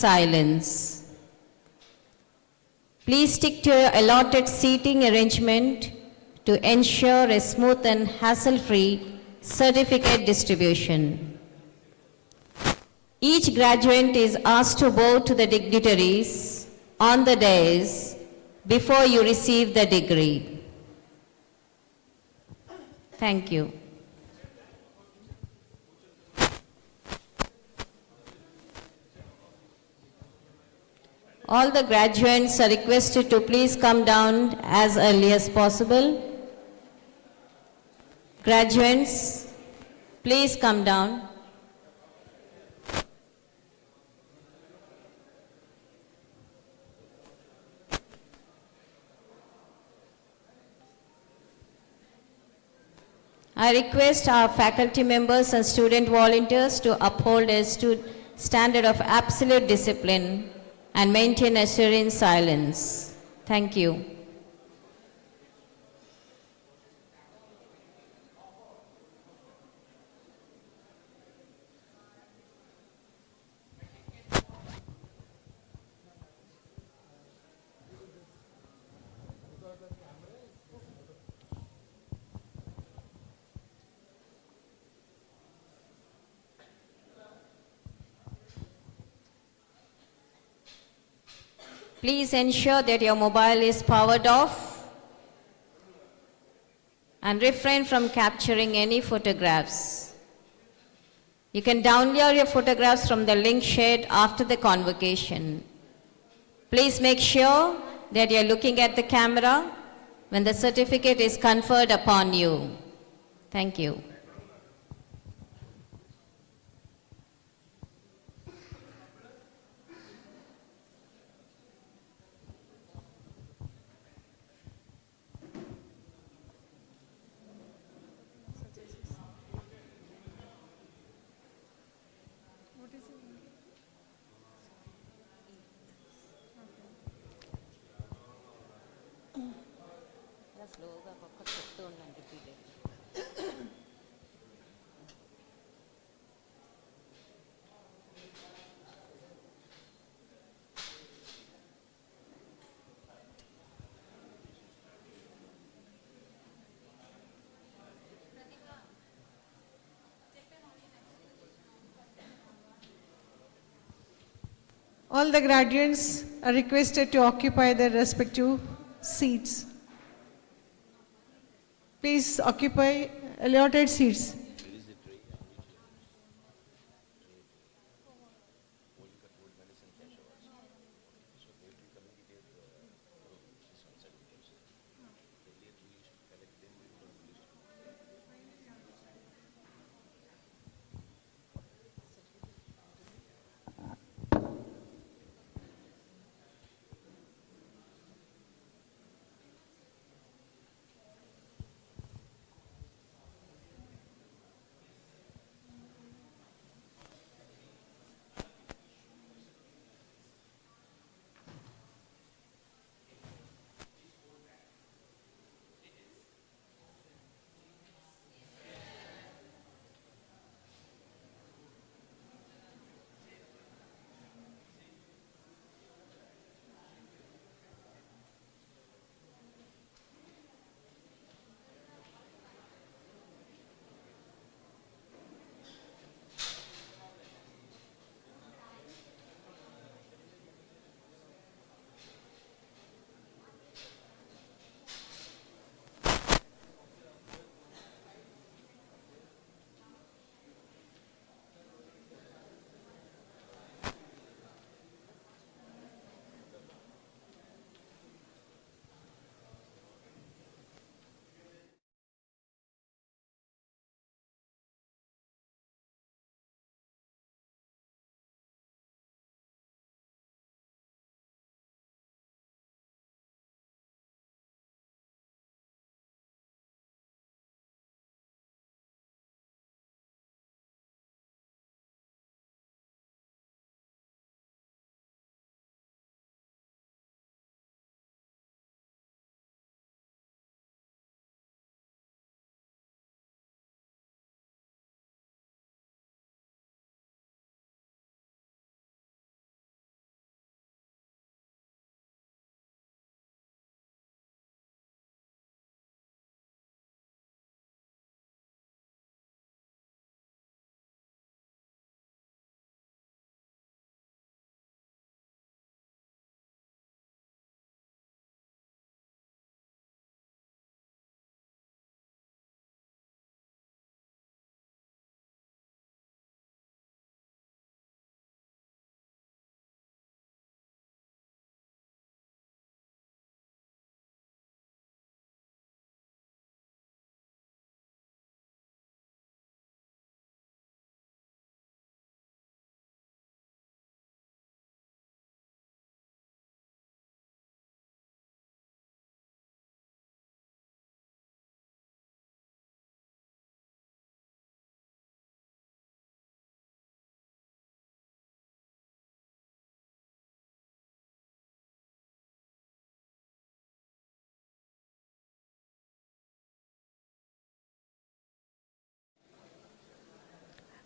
silence. Please stick to your allotted seating arrangement to ensure a smooth and hassle-free certificate distribution. Each graduate is asked to bow to the dignitaries on the dais before you receive the degree. Thank you. All the graduates are requested to please come down as early as possible. Graduates, please come down. I request our faculty members and student volunteers to uphold a standard of absolute discipline and maintain a serene silence. Thank you. Please ensure that your mobile is powered off and refrain from capturing any photographs. You can download your photographs from the link shared after the convocation. Please make sure that you're looking at the camera when the certificate is conferred upon you. Thank you. All the graduates are requested to occupy their respective seats. Please occupy allotted seats.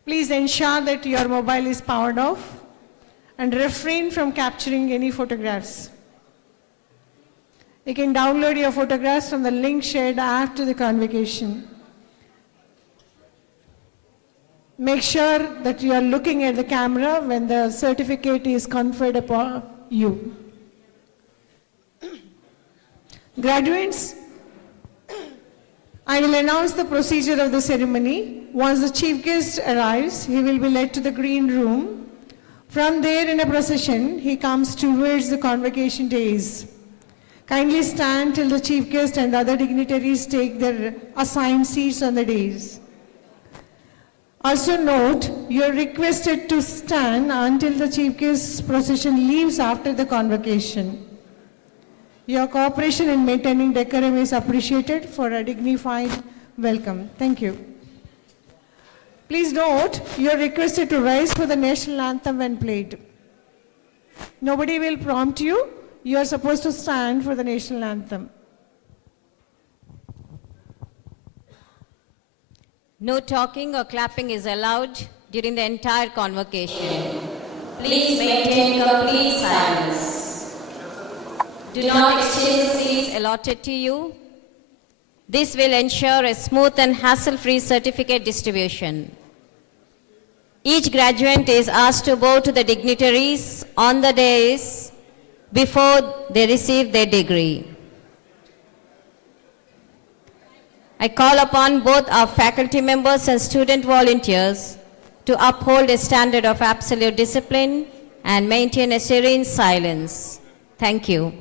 Please ensure that your mobile is powered off and refrain from capturing any photographs. You can download your photographs from the link shared after the convocation. Make sure that you are looking at the camera when the certificate is conferred upon you. Graduates, I will announce the procedure of the ceremony. Once the chief guest arrives, he will be led to the green room. From there, in a procession, he comes towards the convocation dais. Kindly stand till the chief guest and the other dignitaries take their assigned seats on the dais. Also note, you are requested to stand until the chief guest's procession leaves after the convocation. Your cooperation in maintaining decorum is appreciated for a dignified welcome. Thank you. Please note, you are requested to rise for the national anthem when played. Nobody will prompt you. You are supposed to stand for the national anthem. No talking or clapping is allowed during the entire convocation. Please maintain complete silence. Do not exchange the seats allotted to you. This will ensure a smooth and hassle-free certificate distribution. Each graduate is asked to bow to the dignitaries on the dais before they receive their degree. I call upon both our faculty members and student volunteers to uphold a standard of absolute discipline and maintain a serene silence. Thank you.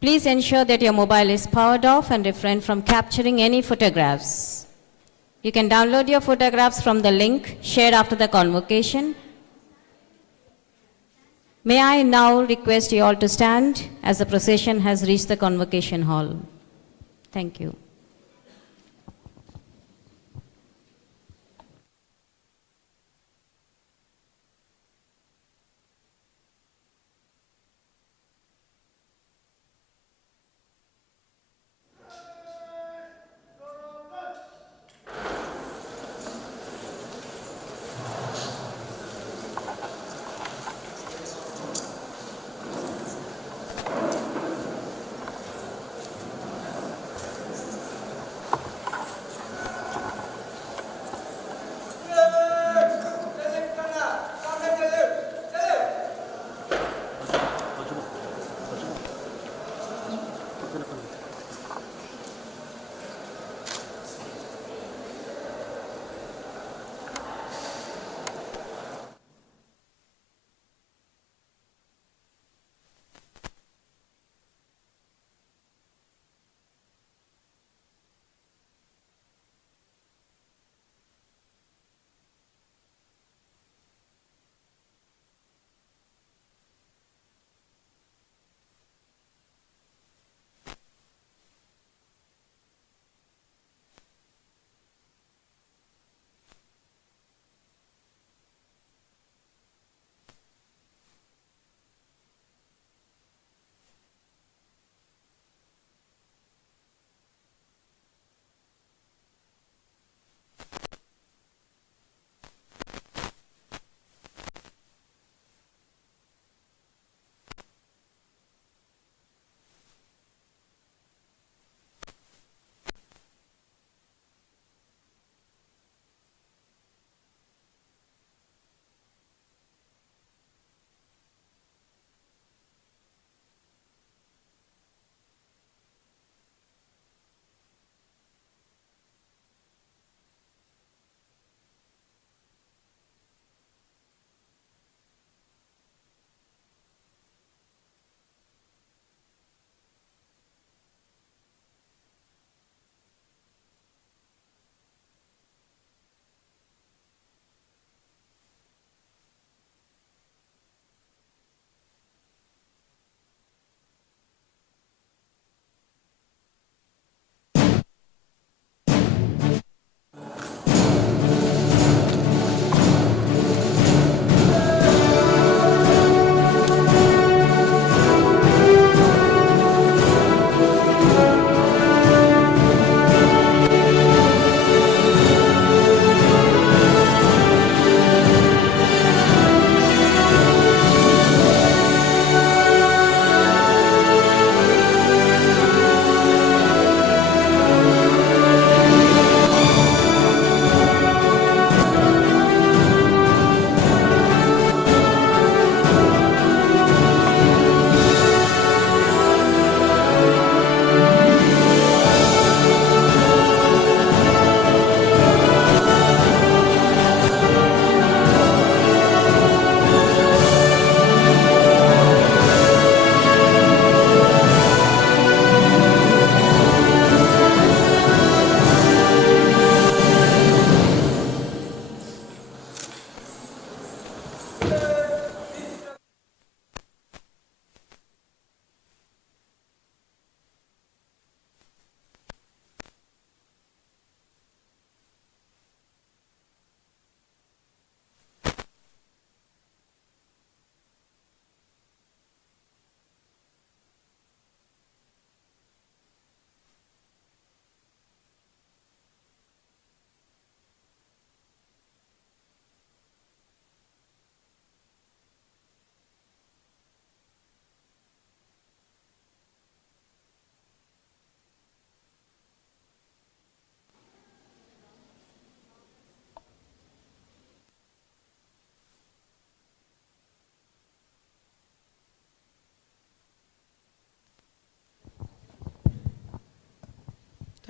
Please ensure that your mobile is powered off and refrain from capturing any photographs. You can download your photographs from the link shared after the convocation. May I now request you all to stand as the procession has reached the convocation hall. Thank you.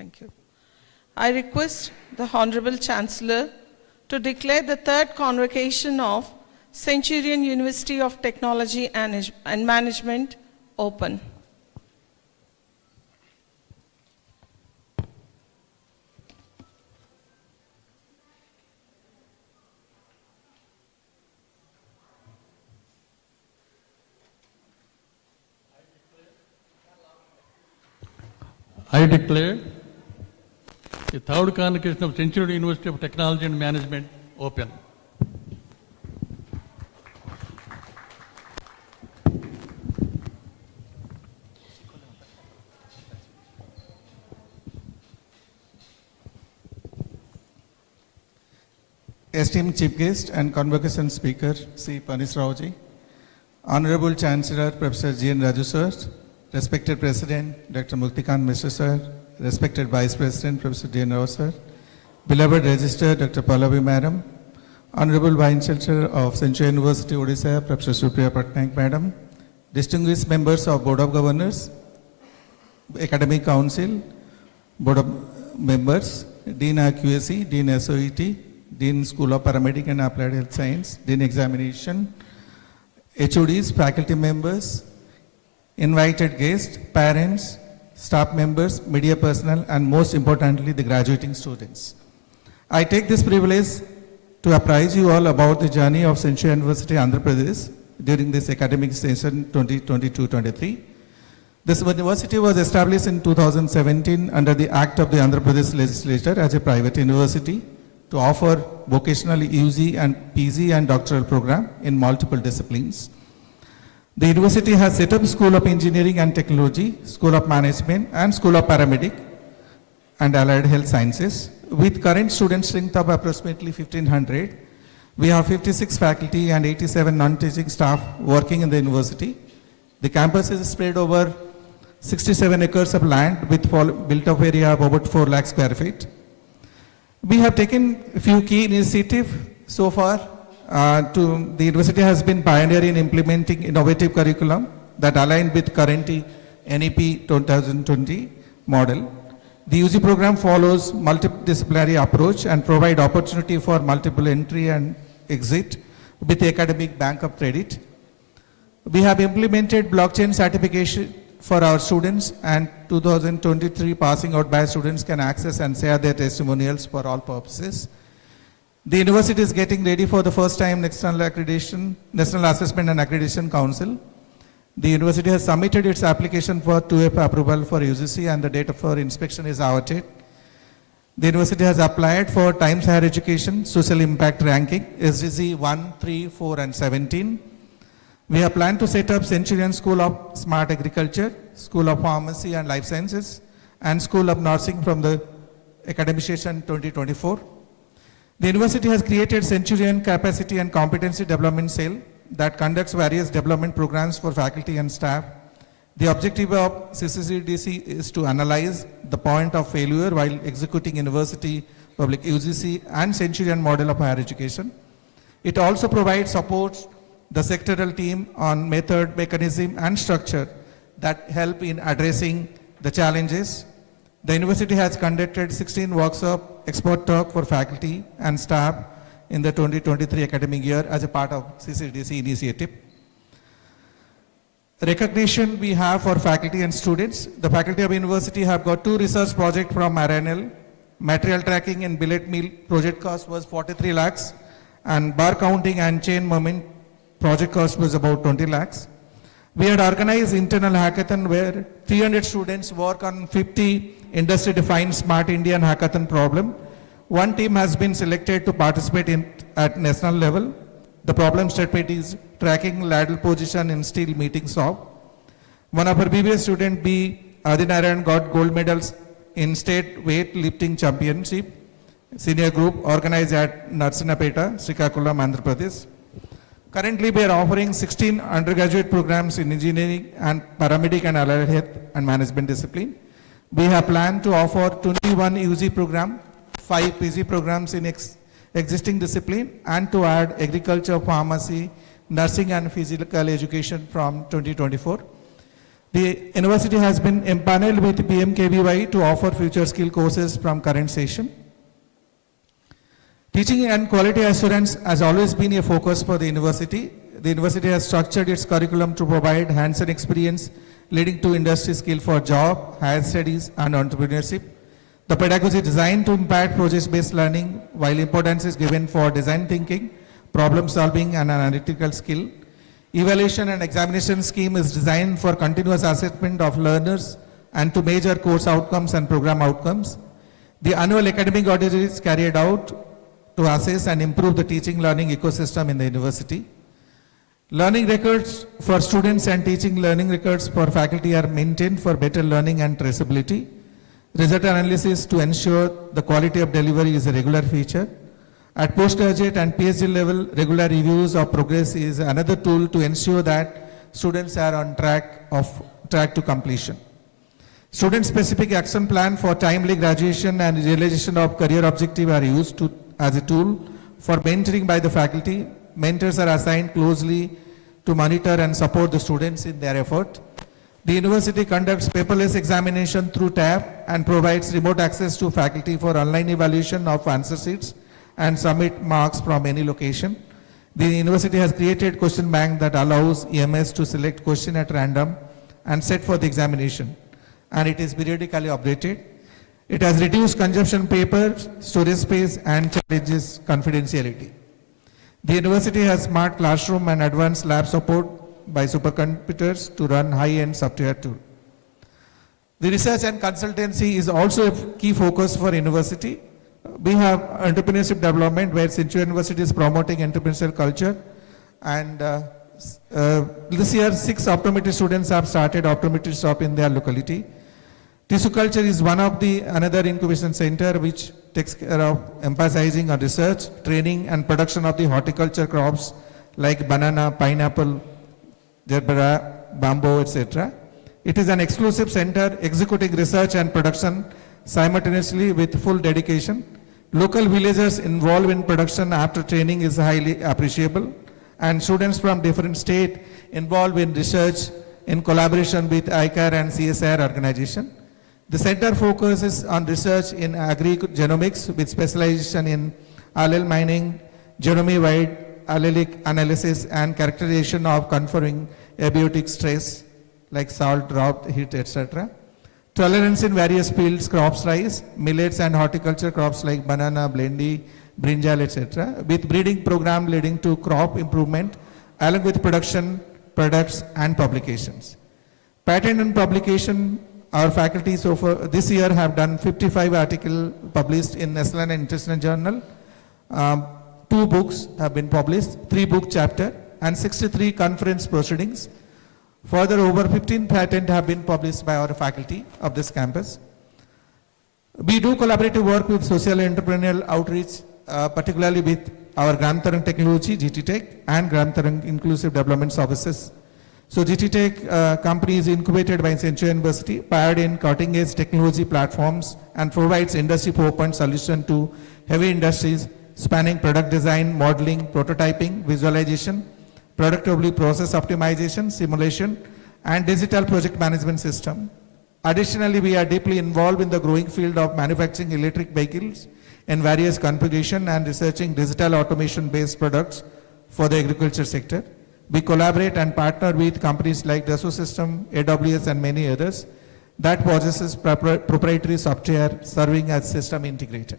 Thank you. I request the Honorable Chancellor to declare the third convocation of Centurion University of Technology and Management open. I declare the third convocation of Centurion University of Technology and Management open. Esteemed Chief Guest and Convocation Speaker, Sri Panis Raoji, Honorable Chancellor, Professor G. N. Raju Sir, respected President, Dr. Muktikant Mishra Sir, respected Vice President, Professor D. N. Rao Sir, beloved Registrar, Dr. Pallavi Madam, Honorable Vice Chancellor of Centurion University, Odisha, Professor Supriya Patnaik Madam, distinguished members of Board of Governors, Academic Council, Board of Members, Dean QSC, Dean SOET, Dean School of Paramedic and Applied Health Science, Dean Examination, HODs, faculty members, invited guests, parents, staff members, media personnel, and most importantly, the graduating students. I take this privilege to apprise you all about the journey of Centurion University, Andhra Pradesh during this academic session 2022-23. This university was established in 2017 under the Act of the Andhra Pradesh Legislature as a private university to offer vocational UG and PG and doctoral program in multiple disciplines. The university has set up School of Engineering and Technology, School of Management, and School of Paramedic and Allied Health Sciences. With current student strength of approximately 1,500, we have 56 faculty and 87 non-teaching staff working in the university. The campus is spread over 67 acres of land with built-up area of about 4 lakh square feet. We have taken a few key initiatives so far. The university has been pioneer in implementing innovative curriculum that align with current NEP 2020 model. The UG program follows multidisciplinary approach and provide opportunity for multiple entry and exit with academic bank of credit. We have implemented blockchain certification for our students, and 2023 passing out batch students can access and share their testimonials for all purposes. The university is getting ready for the first time National Assessment and Accreditation Council. The university has submitted its application for 2F approval for UGC, and the date for inspection is awaited. The university has applied for Times Higher Education Social Impact Ranking, SDG 1, 3, 4, and 17. We have planned to set up Centurion School of Smart Agriculture, School of Pharmacy and Life Sciences, and School of Nursing from the academic session 2024. The university has created Centurion Capacity and Competency Development Cell that conducts various development programs for faculty and staff. The objective of CCCDC is to analyze the point of failure while executing university, public UGC, and Centurion model of higher education. It also provides support the sectoral team on method, mechanism, and structure that help in addressing the challenges. The university has conducted 16 workshops, expert talk for faculty and staff in the 2023 academic year as a part of CCDC initiative. Recognition we have for faculty and students. The faculty of university have got 2 research projects from RNL. Material tracking and billet meal project cost was 43 lakhs, and bar counting and chain movement project cost was about 20 lakhs. We had organized internal hackathon where 300 students work on 50 industry-defined Smart Indian hackathon problem. One team has been selected to participate at national level. The problem statement is tracking ladle position in steel meeting shop. One of our previous student, B. Adinarayan, got gold medals in state weight lifting championship, senior group organized at Narsinapeta, Srikakulam, Andhra Pradesh. Currently, we are offering 16 undergraduate programs in engineering and paramedic and allied health and management discipline. We have planned to offer 21 UG program, 5 PG programs in existing discipline, and to add agriculture, pharmacy, nursing, and physical education from 2024. The university has been empaneled with PMKVY to offer future skill courses from current session. Teaching and quality assurance has always been a focus for the university. The university has structured its curriculum to provide hands-on experience leading to industry skill for job, higher studies, and entrepreneurship. The pedagogy is designed to impact project-based learning, while importance is given for design thinking, problem solving, and analytical skill. Evaluation and examination scheme is designed for continuous assessment of learners and to measure course outcomes and program outcomes. The annual academic audit is carried out to assess and improve the teaching learning ecosystem in the university. Learning records for students and teaching learning records for faculty are maintained for better learning and traceability. Result analysis to ensure the quality of delivery is a regular feature. At postgraduate and PhD level, regular reviews of progress is another tool to ensure that students are on track to completion. Student-specific action plan for timely graduation and realization of career objective are used as a tool for mentoring by the faculty. Mentors are assigned closely to monitor and support the students in their effort. The university conducts paperless examination through tab and provides remote access to faculty for online evaluation of answer sheets and submit marks from any location. The university has created question bank that allows EMS to select question at random and set for the examination, and it is periodically updated. It has reduced consumption paper, storage space, and challenges confidentiality. The university has smart classroom and advanced lab support by supercomputers to run high-end software tool. The research and consultancy is also a key focus for university. We have entrepreneurship development where Centurion University is promoting entrepreneurial culture, and this year 6 optometry students have started optometry shop in their locality. Tissue culture is one of the another incubation center which takes care of emphasizing on research, training and production of the horticulture crops like banana, pineapple, gerbera, bamboo, etc. It is an exclusive center executing research and production simultaneously with full dedication. Local villagers involved in production after training is highly appreciable, and students from different states involved in research in collaboration with ICAR and CSIR organization. The center focuses on research in agri-genomics with specialization in allele mining, genome-wide allelic analysis and characterization of conferring abiotic stress like salt, drought, heat, etc. Tolerance in various fields, crops, rice, millets and horticulture crops like banana, blendi, brinjal, etc. with breeding program leading to crop improvement along with production, products and publications. Patent and publication, our faculty so far this year have done 55 articles published in national and international journal. 2 books have been published, 3 book chapter and 63 conference proceedings. Further, over 15 patents have been published by our faculty of this campus. We do collaborative work with social entrepreneurial outreach, particularly with our Gram Tarang Technology, GT Tech, and Gram Tarang Inclusive Development Services. So GT Tech company is incubated by Centurion University, pioneered in cutting-edge technology platforms and provides Industry 4.0 solution to heavy industries spanning product design, modeling, prototyping, visualization, productivity process optimization, simulation, and digital project management system. Additionally, we are deeply involved in the growing field of manufacturing electric vehicles in various configurations and researching digital automation-based products for the agriculture sector. We collaborate and partner with companies like Dassault System, AWS, and many others that possesses proprietary software serving as system integrator.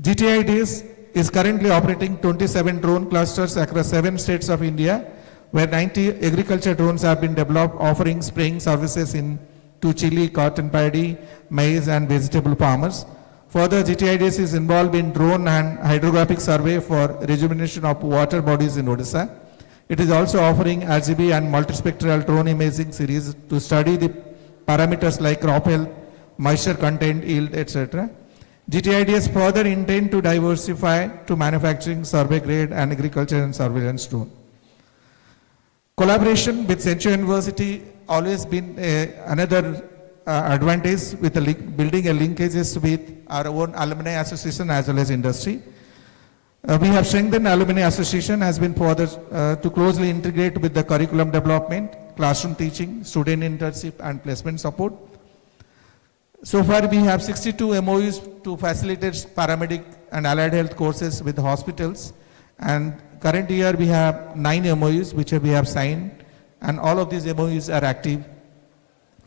GTIDs is currently operating 27 drone clusters across 7 states of India, where 90 agriculture drones have been developed, offering spraying services to chili, cotton, paddy, maize, and vegetable farmers. Further, GTIDs is involved in drone and hydrographic survey for rejuvenation of water bodies in Odisha. It is also offering RGB and multispectral drone imaging series to study the parameters like crop health, moisture content, yield, etc. GTIDs further intend to diversify to manufacturing, survey grade, and agriculture and surveillance drone. Collaboration with Centurion University always been another advantage with building a linkages with our own alumni association as well as industry. We have strengthened alumni association has been further to closely integrate with the curriculum development, classroom teaching, student internship and placement support. So far we have 62 MOUs to facilitate paramedic and allied health courses with hospitals, and current year we have 9 MOUs which we have signed, and all of these MOUs are active,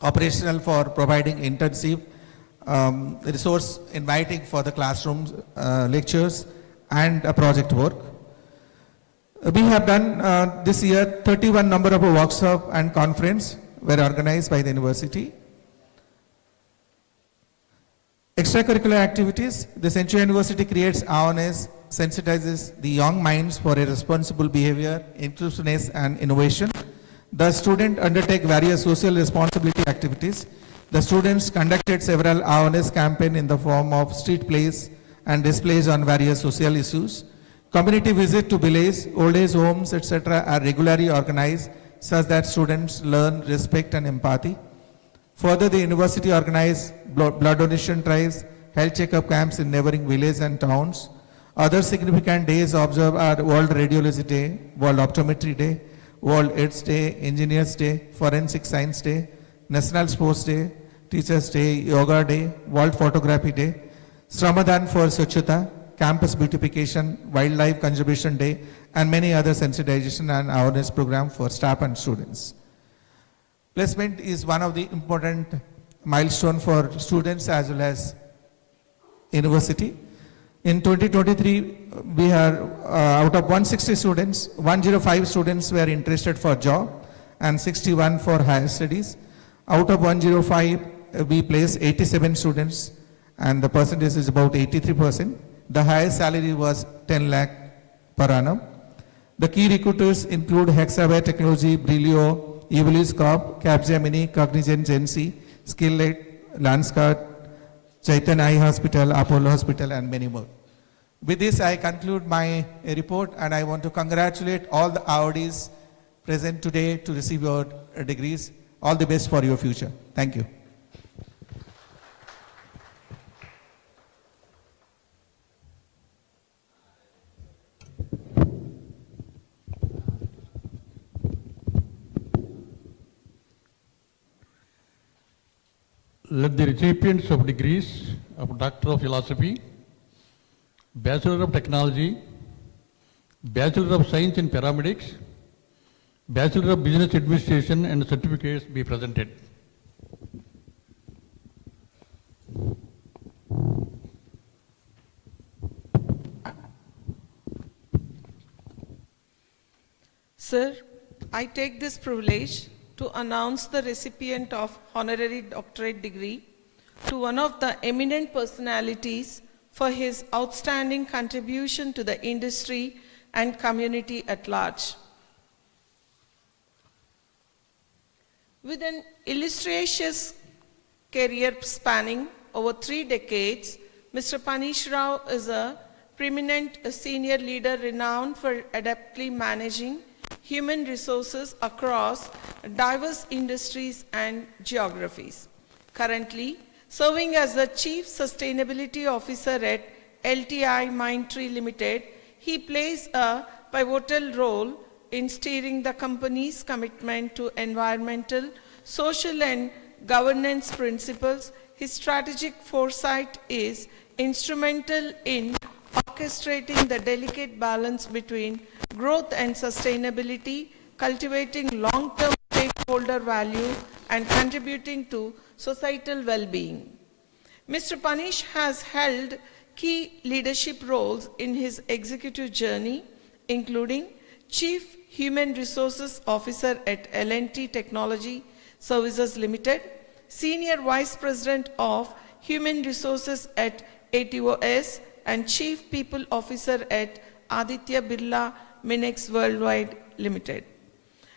operational for providing internship, resource inviting for the classrooms, lectures, and project work. We have done this year 31 number of workshops and conference were organized by the university. Extracurricular activities. The Centurion University creates awareness, sensitizes the young minds for a responsible behavior, inclusiveness and innovation. The students undertake various social responsibility activities. The students conducted several awareness campaigns in the form of street plays and displays on various social issues. Community visits to villages, old age homes, etc. are regularly organized such that students learn respect and empathy. Further, the university organized blood donation drives, health checkup camps in neighboring villages and towns. Other significant days observed are World Radiology Day, World Optometry Day, World AIDS Day, Engineers Day, Forensic Science Day, National Sports Day, Teachers Day, Yoga Day, World Photography Day, Sramadan for Swachhata, Campus Beautification, Wildlife Conservation Day, and many other sensitization and awareness programs for staff and students. Placement is one of the important milestones for students as well as university. In 2023, we are out of 160 students, 105 students were interested for job and 61 for higher studies. Out of 105, we placed 87 students and the percentage is about 83%. The highest salary was 10 lakh per annum. The key recruiters include Hexaware Technology, Brilio, Evolis Corp, Capgemini, Cognizant, Gency, Skillet, Landscard, Chaitanya Eye Hospital, Apollo Hospital, and many more. With this, I conclude my report, and I want to congratulate all the awardees present today to receive your degrees. All the best for your future. Thank you. Let the recipients of degrees of Doctor of Philosophy, Bachelor of Technology, Bachelor of Science in Paramedics, Bachelor of Business Administration and certificates be presented. Sir, I take this privilege to announce the recipient of honorary doctorate degree to one of the eminent personalities for his outstanding contribution to the industry and community at large. With an illustrious career spanning over 3 decades, Mr. Panish Rao is a preeminent senior leader renowned for adeptly managing human resources across diverse industries and geographies. Currently, serving as the Chief Sustainability Officer at LTI Mindtree Limited, he plays a pivotal role in steering the company's commitment to environmental, social and governance principles. His strategic foresight is instrumental in orchestrating the delicate balance between growth and sustainability, cultivating long-term stakeholder value, and contributing to societal well-being. Mr. Panish has held key leadership roles in his executive journey, including Chief Human Resources Officer at L&T Technology Services Limited, Senior Vice President of Human Resources at ATOS, and Chief People Officer at Aditya Birla Minex Worldwide Limited.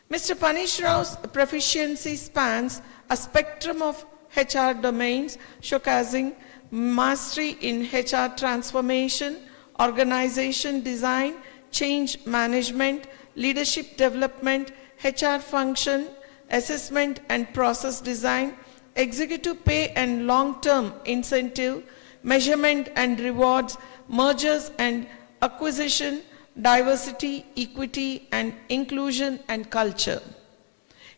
Mr. Panish Rao's proficiency spans a spectrum of HR domains, showcasing mastery in HR transformation, organization design, change management, leadership development, HR function, assessment and process design, executive pay and long-term incentive, measurement and rewards, mergers and acquisition, diversity, equity, and inclusion and culture.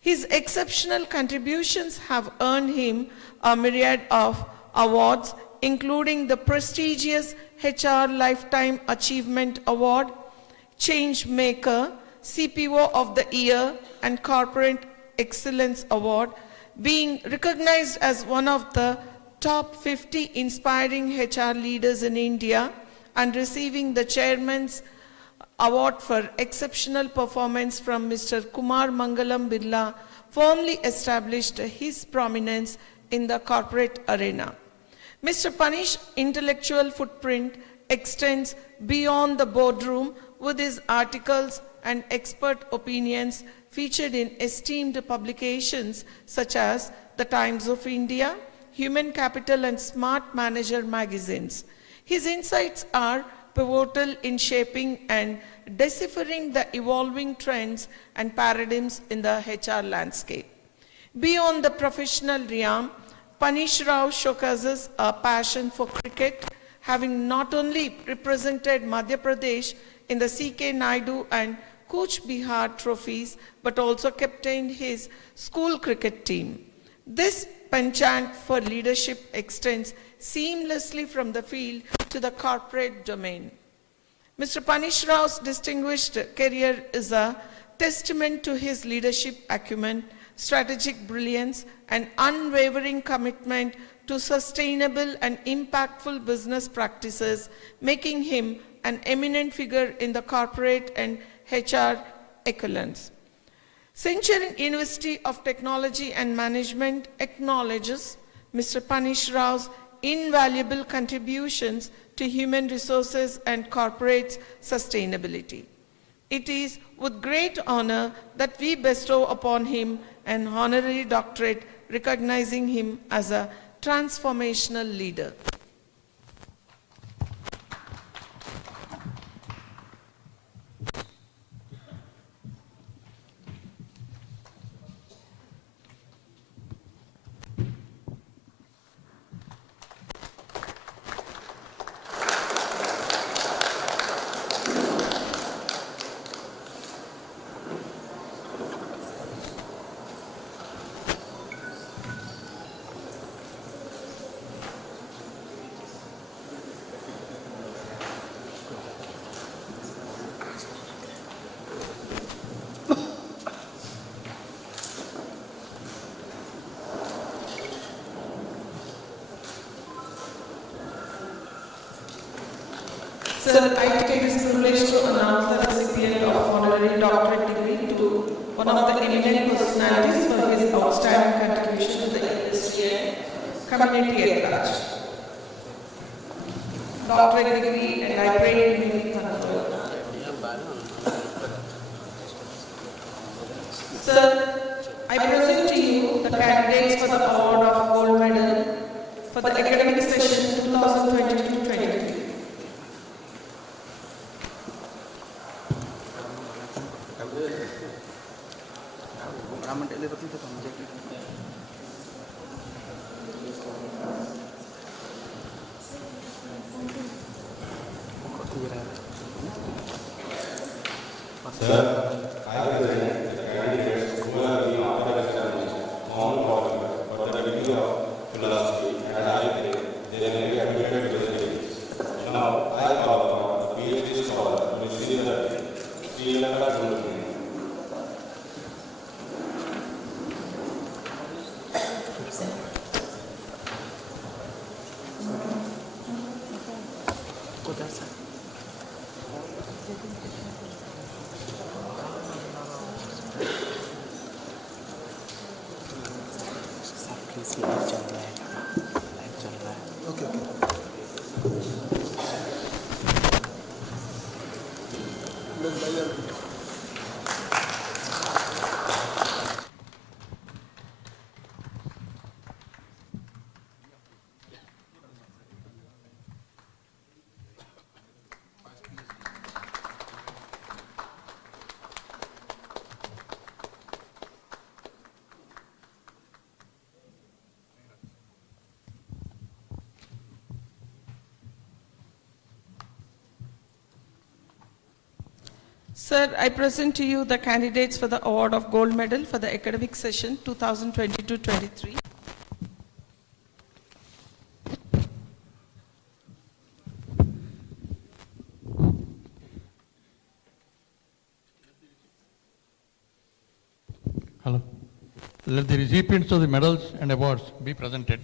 His exceptional contributions have earned him a myriad of awards, including the prestigious HR Lifetime Achievement Award, Change Maker, CPO of the Year, and Corporate Excellence Award, being recognized as one of the top 50 inspiring HR leaders in India and receiving the Chairman's Award for Exceptional Performance from Mr. Kumar Mangalam Birla, firmly established his prominence in the corporate arena. Mr. Panish's intellectual footprint extends beyond the boardroom with his articles and expert opinions featured in esteemed publications such as The Times of India, Human Capital and Smart Manager magazines. His insights are pivotal in shaping and deciphering the evolving trends and paradigms in the HR landscape. Beyond the professional realm, Panish Rao showcases a passion for cricket, having not only represented Madhya Pradesh in the C.K. Naidu and Coach Bihar trophies, but also captained his school cricket team. This penchant for leadership extends seamlessly from the field to the corporate domain. Mr. Panish Rao's distinguished career is a testament to his leadership acumen, strategic brilliance, and unwavering commitment to sustainable and impactful business practices, making him an eminent figure in the corporate and HR echelons. Centurion University of Technology and Management acknowledges Mr. Panish Rao's invaluable contributions to human resources and corporate sustainability. It is with great honor that we bestow upon him an honorary doctorate recognizing him as a transformational leader. Sir, I take this privilege to announce the recipient of honorary doctorate degree to one of the eminent personalities for his outstanding contribution to the industry and community at large. Doctorate degree, and I pray it may be conferred. Sir, I present to you the candidates for the award of gold medal for the academic session 2022-23. Sir, I present the candidates who have been offered examination on qualified for the degree of philosophy, and I think they may be admitted to the degrees. Now, I call upon the PhD scholar, Ms. Sri Lanka Gundumi. Sir, I present to you the candidates for the award of gold medal for the academic session 2022-23. Hello. Let the recipients of the medals and awards be presented.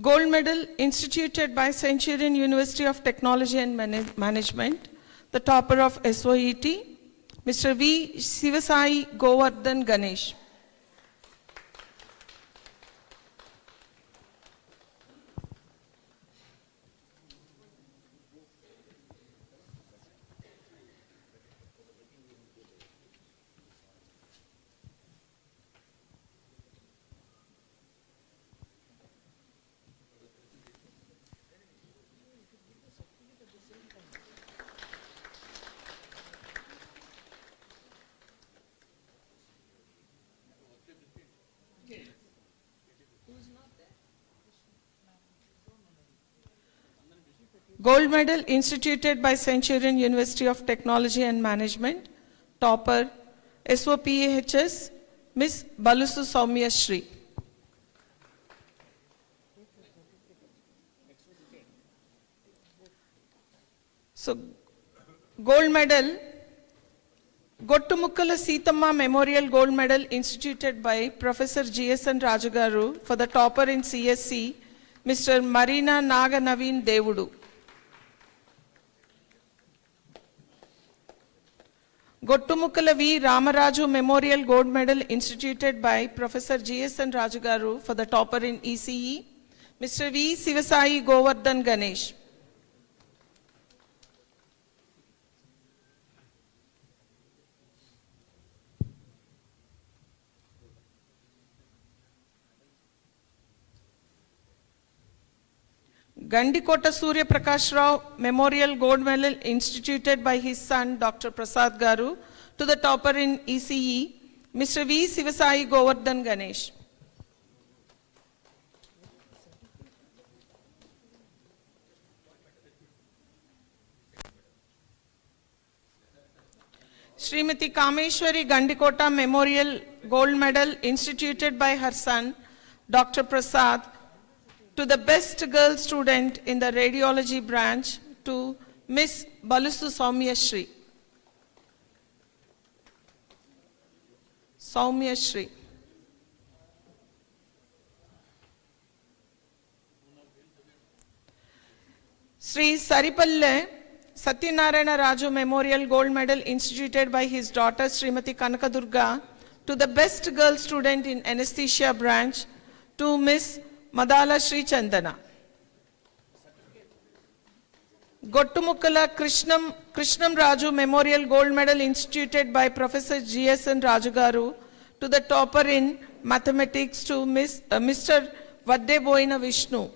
Gold medal instituted by Centurion University of Technology and Management, the topper of SOET, Mr. V. Sivasai Govardhan Ganesh. Gold medal instituted by Centurion University of Technology and Management, topper SOPAHS, Ms. Balusu Soumya Shri. So, gold medal, Gottumukala Seethamma Memorial Gold Medal instituted by Professor GSN Rajagaru for the topper in CSC, Mr. Marina Naga Naveen Devudu. Gottumukala V. Ramaraju Memorial Gold Medal instituted by Professor GSN Rajagaru for the topper in ECE, Mr. V. Sivasai Govardhan Ganesh. Gandikota Surya Prakash Rao Memorial Gold Medal instituted by his son Dr. Prasad Garu to the topper in ECE, Mr. V. Sivasai Govardhan Ganesh. Srimati Kameshwari Gandikota Memorial Gold Medal instituted by her son Dr. Prasad to the best girl student in the radiology branch, to Miss Balusu Soumya Shri. Soumya Shri. Sri Saripalle Satyanarayana Raju Memorial Gold Medal instituted by his daughter Srimati Kanakadurga to the best girl student in anesthesia branch, to Miss Madala Sri Chandana. Gottumukala Krishnam Raju Memorial Gold Medal instituted by Professor GSN Rajagaru to the topper in mathematics, to Mr. Vadde Boina Vishnu.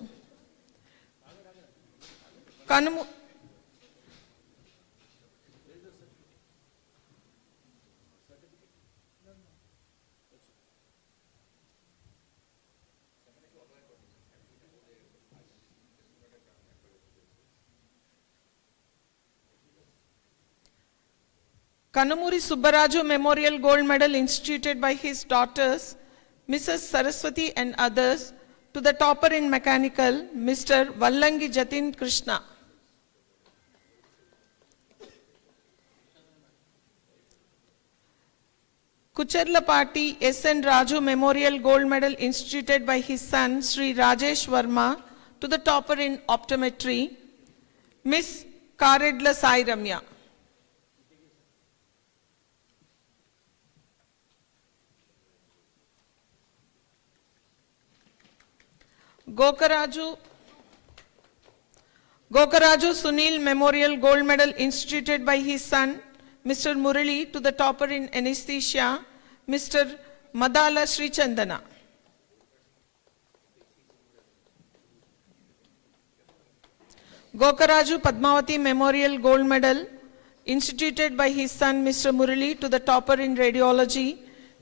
Kanamuri Subbaraju Memorial Gold Medal instituted by his daughters, Mrs. Saraswati and others, to the topper in mechanical, Mr. Vallangi Jatin Krishna. Kucherlapati S.N. Raju Memorial Gold Medal instituted by his son, Sri Rajesh Verma, to the topper in optometry, Miss Karedla Sai Ramya. Gokaraju Sunil Memorial Gold Medal instituted by his son, Mr. Murali, to the topper in anesthesia, Mr. Madala Sri Chandana. Gokaraju Padmavati Memorial Gold Medal instituted by his son, Mr. Murali, to the topper in radiology,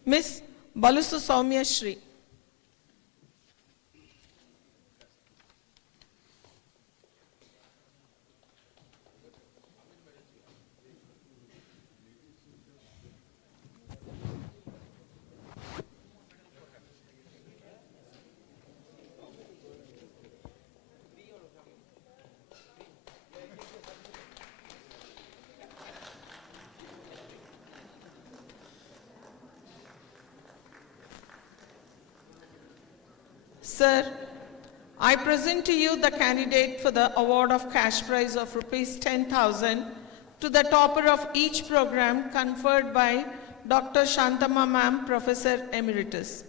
Miss Balusu Soumya Shri. Sir, I present to you the candidate for the award of cash prize of rupees 10,000 to the topper of each program conferred by Dr. Shantama Ma'am, Professor Emeritus.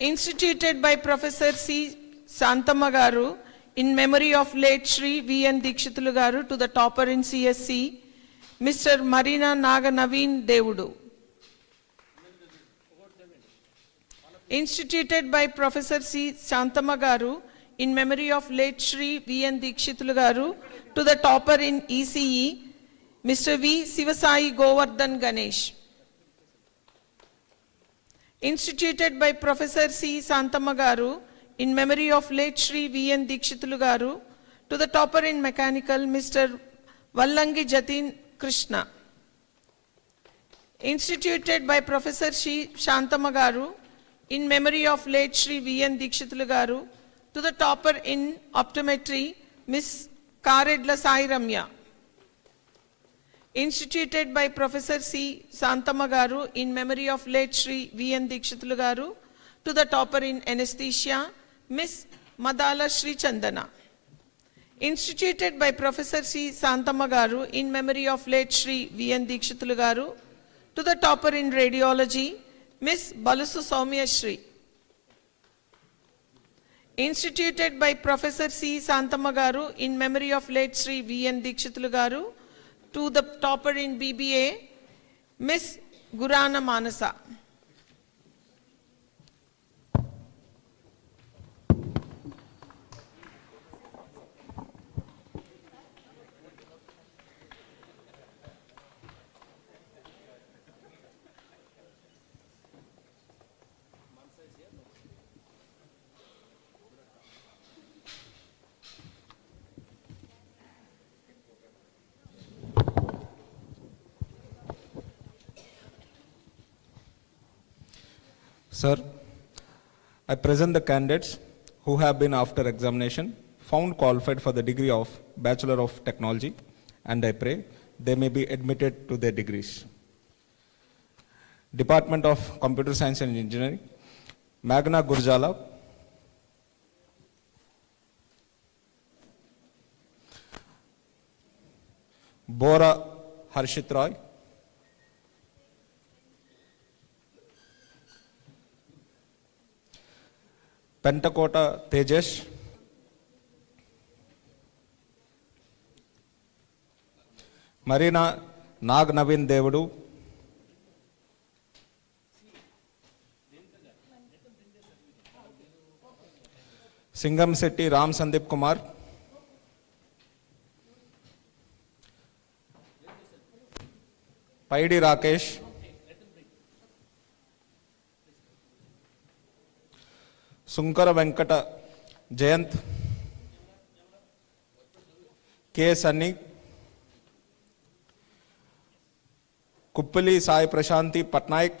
Instituted by Professor C. Shantama Garu in memory of late Shri V.N. Dikshitulu Garu to the topper in CSC, Mr. Marina Naga Naveen Devudu. Instituted by Professor C. Shantama Garu in memory of late Shri V.N. Dikshitulu Garu to the topper in ECE, Mr. V. Sivasai Govardhan Ganesh. Instituted by Professor C. Shantama Garu in memory of late Shri V.N. Dikshitulu Garu to the topper in mechanical, Mr. Vallangi Jatin Krishna. Instituted by Professor C. Shantama Garu in memory of late Shri V.N. Dikshitulu Garu to the topper in optometry, Miss Karedla Sai Ramya. Instituted by Professor C. Shantama Garu in memory of late Shri V.N. Dikshitulu Garu to the topper in anesthesia, Miss Madala Sri Chandana. Instituted by Professor C. Shantama Garu in memory of late Shri V.N. Dikshitulu Garu to the topper in radiology, Miss Balusu Soumya Shri. Instituted by Professor C. Shantama Garu in memory of late Shri V.N. Dikshitulu Garu to the topper in BBA, Miss Gurana Manasa. Sir, I present the candidates who have been after examination found qualified for the degree of Bachelor of Technology, and I pray they may be admitted to their degrees. Department of Computer Science and Engineering, Magna Gurjala, Bora Harshit Roy, Pentakota Tejesh, Marina Nag Naveen Devudu, Singham Setti Ram Sandip Kumar, Paidi Rakesh, Sunkara Venkata Jayant, K. Sunny, Kuppali Sai Prashanti Patnaik,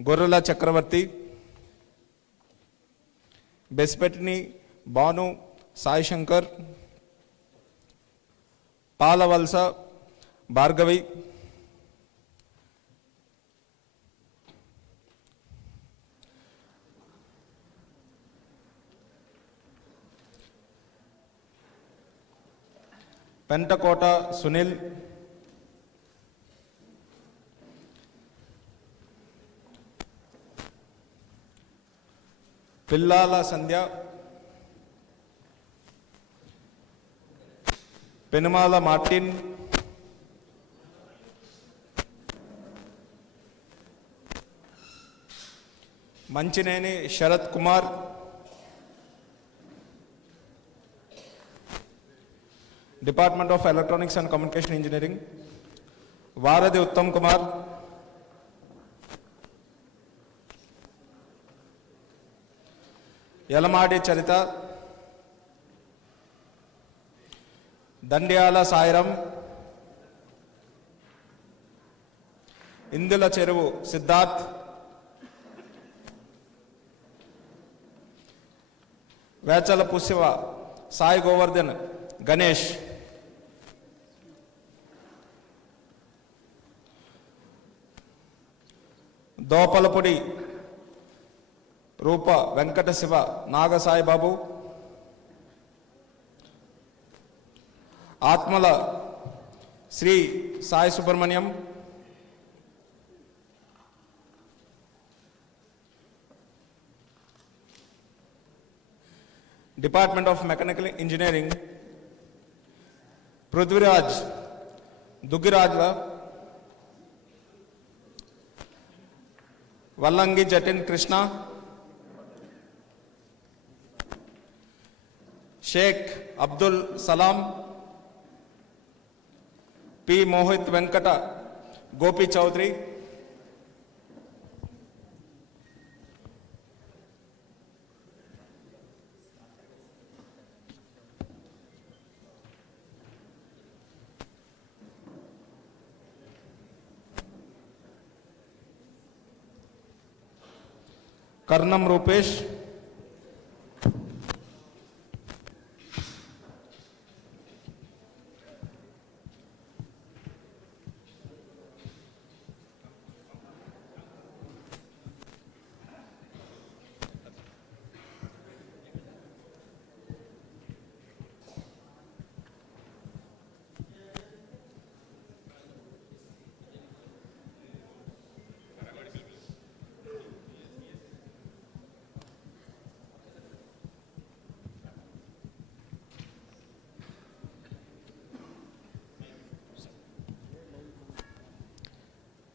Gorala Chakravarti, Bespetni Banu Sai Shankar, Palavalsa Bhargavi, Pentakota Sunil, Pillala Sandhya, Penamala Martin, Manchineni Sharat Kumar, Department of Electronics and Communication Engineering, Varadi Uttam Kumar, Yalamadi Charita, Dandiala Sairam, Indula Cheruvu Siddharth, Vachala Pusiva Sai Govardhan Ganesh, దోపలపొడి Roopa Venkata Shiva Nagasai Babu, Atmala Sri Sai Subrahmanyam, department of mechanical engineering Prithviraj Duggirajula, Vallangi Jatin Krishna, Shaik Abdul Salam, P Mohit Venkata Gopi Chowdary, Karnam Rupesh,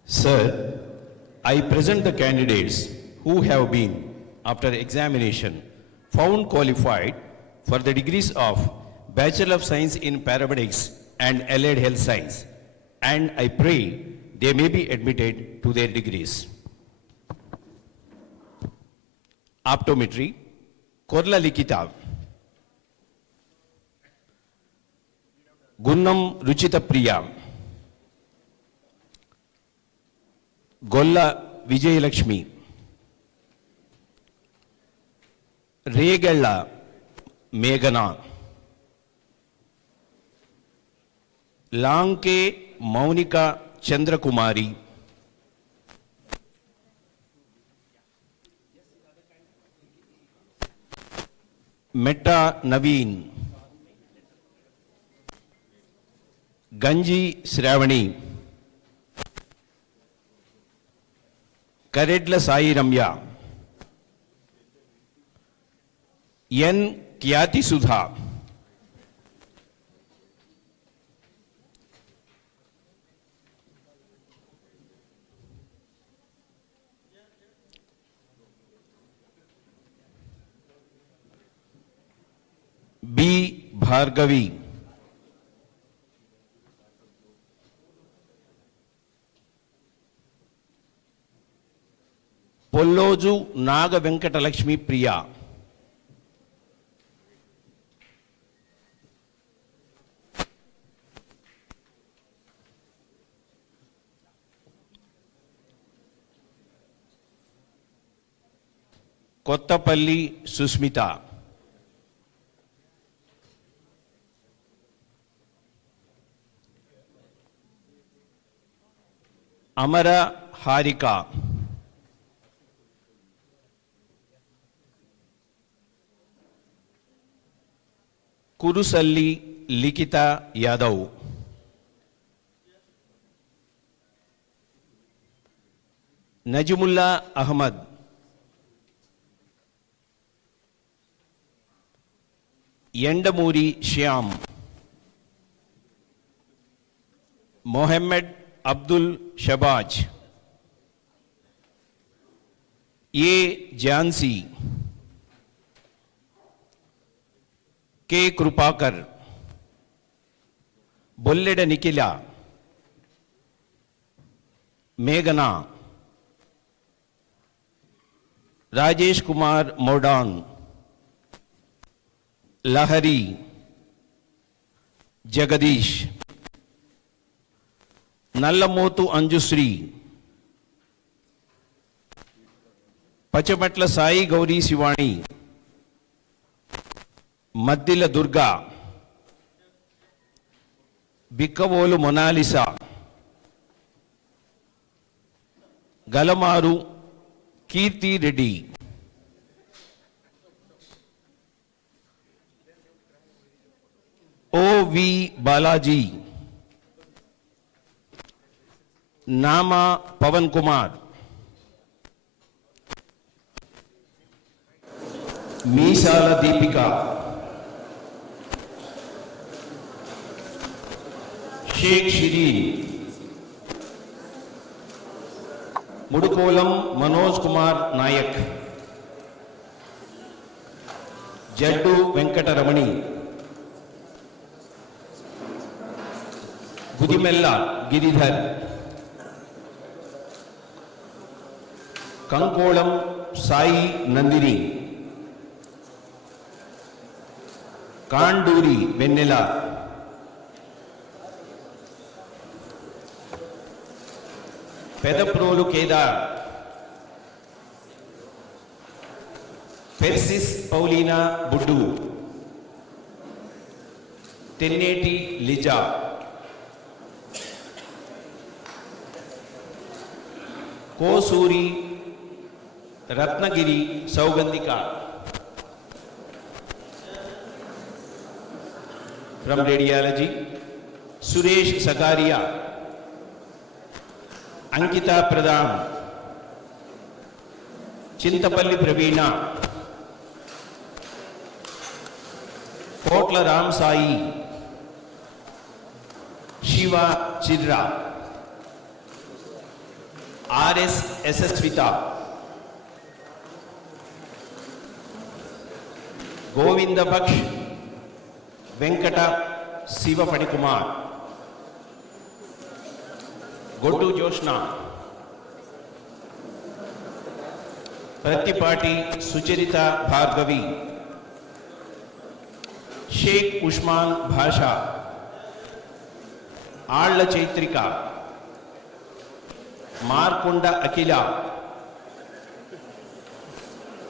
Sir, I present the candidates who have been, after examination, found qualified for the degrees of Bachelor of Science in Paramedics and Allied Health Science, and I pray they may be admitted to their degrees. Optometry, Korla Likita, Gunnam Ruchita Priya, గొల్ల విజయలక్ష్మి, రేగళ్ళ మేఘన, లాంకే Mounika Chandrakumari, Metta Naveen, Ganji Sravani, Karedla Sai Ramya, N Khyati Sudha, B Bhargavi, Polloju Naga Venkatalakshmi Priya, Kothapalli Susmitha, Amara Harika, Kurusalli Likhitha Yadav, Najamullah Ahmed, Endamuri Shyam, Mohammed Abdul Shabaz, A Jhansi, K Kripakar, Bolleda Nikhila, మేఘనా, Rajesh Kumar Modan, Lahari, Jagadeesh, Nallamothu Anjusri, Pachamatla Sai Gowri Sivani, Maddila Durga, Bikkavolu Monalisa, Galamaru Kirti Reddy. O.V. Balaji. Nama Pavan Kumar. Misala Deepika. Sheikh Shireen. Mudukolam Manoj Kumar Nayak. Jaddu Venkataramani. Gudimella Giridhar. Kankolam Sai Nandini. Kanduri Venela. Pedaprolu Kedar. Persis Paulina Buddu. Tenneti Lija. Kosuri Ratnagiri Saugandika. From radiology, Suresh Sakaria. Ankita Pradhan. Chintapalli Praveena. Kotla Ram Sai. Shiva Chidra. R.S. Svita. Govinda Baksh. Venkata Siva Panikumar. Godu Joshna. Pratipati Sucharita Bhargavi. Sheikh Usman Bhasha. Alla Chaitrika. Markunda Akila.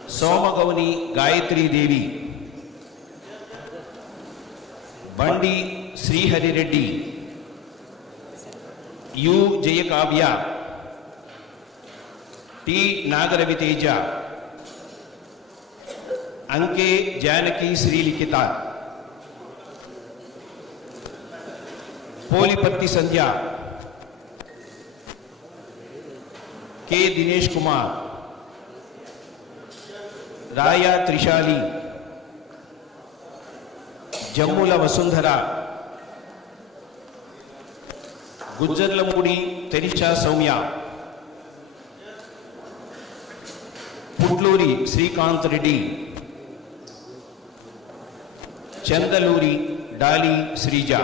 Somagauni Gayatri Devi. Bandi Sri Hari Reddy. U. Jayakavya. T. Nagaraviteja. Anke Janaki Sri Likita. Polipatti Sandhya. K. Dinesh Kumar. Raya Trishali. Jammula Vasundhara. Gujjarlamudi Terisha Soumya. Putluri Srikanth Reddy. Chandaluri Dali Srija.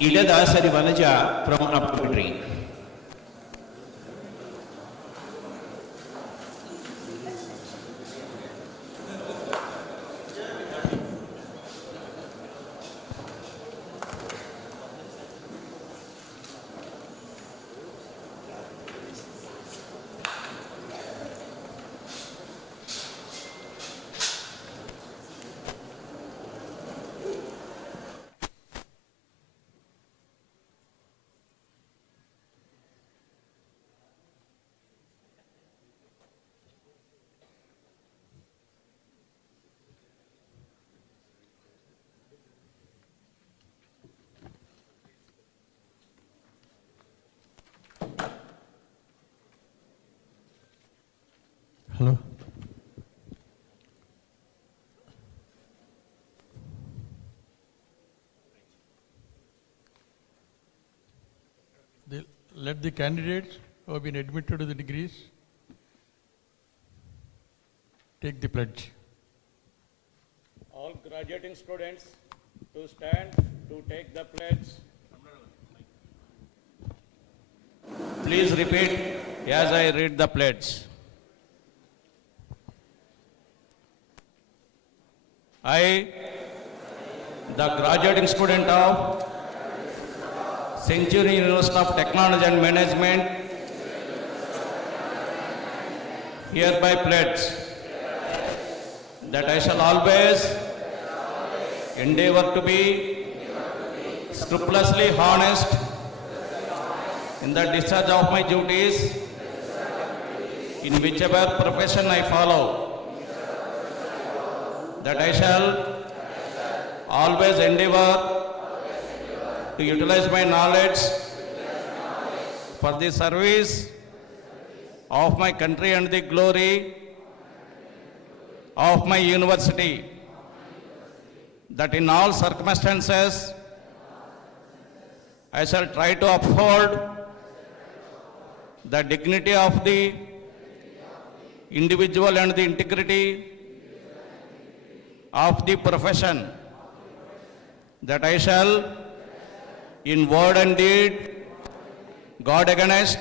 Idadasari Vanaja from Upcountry. Hello. Let the candidates who have been admitted to the degrees take the pledge. All graduating students to stand to take the pledge. Please repeat as I read the pledge. I, the graduating student of Centurion University of Technology and Management, hereby pledge that I shall always endeavor to be scrupulously honest in the discharge of my duties in whichever profession I follow, that I shall always endeavor to utilize my knowledge for the service of my country and the glory of my university, that in all circumstances I shall try to uphold the dignity of the individual and the integrity of the profession, that I shall in word and deed guard against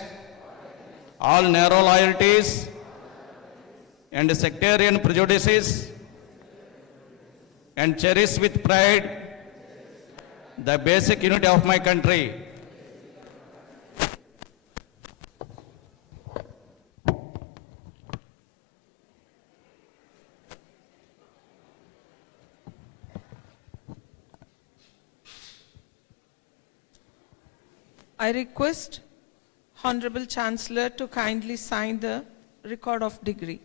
all narrow loyalties and sectarian prejudices, and cherish with pride the basic unity of my country. I request Honorable Chancellor to kindly sign the record of degree.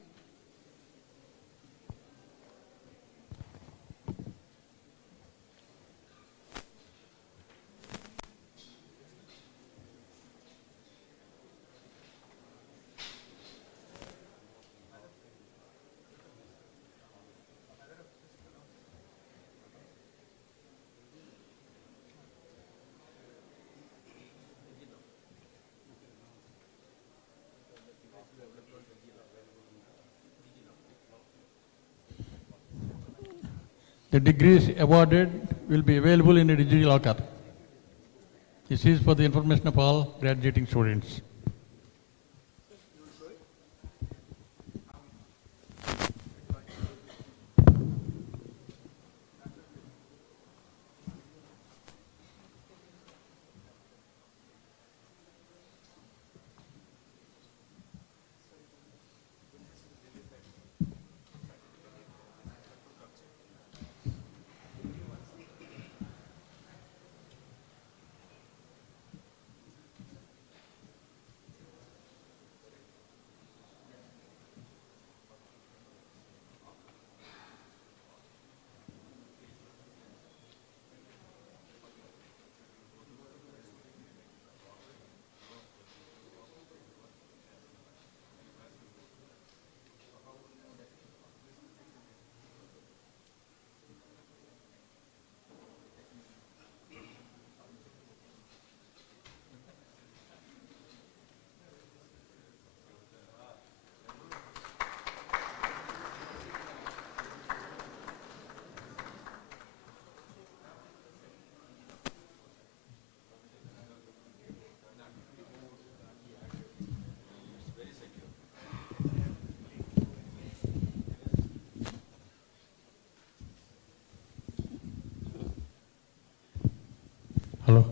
The degrees awarded will be available in a digital locker. This is for the information of all graduating students. Hello.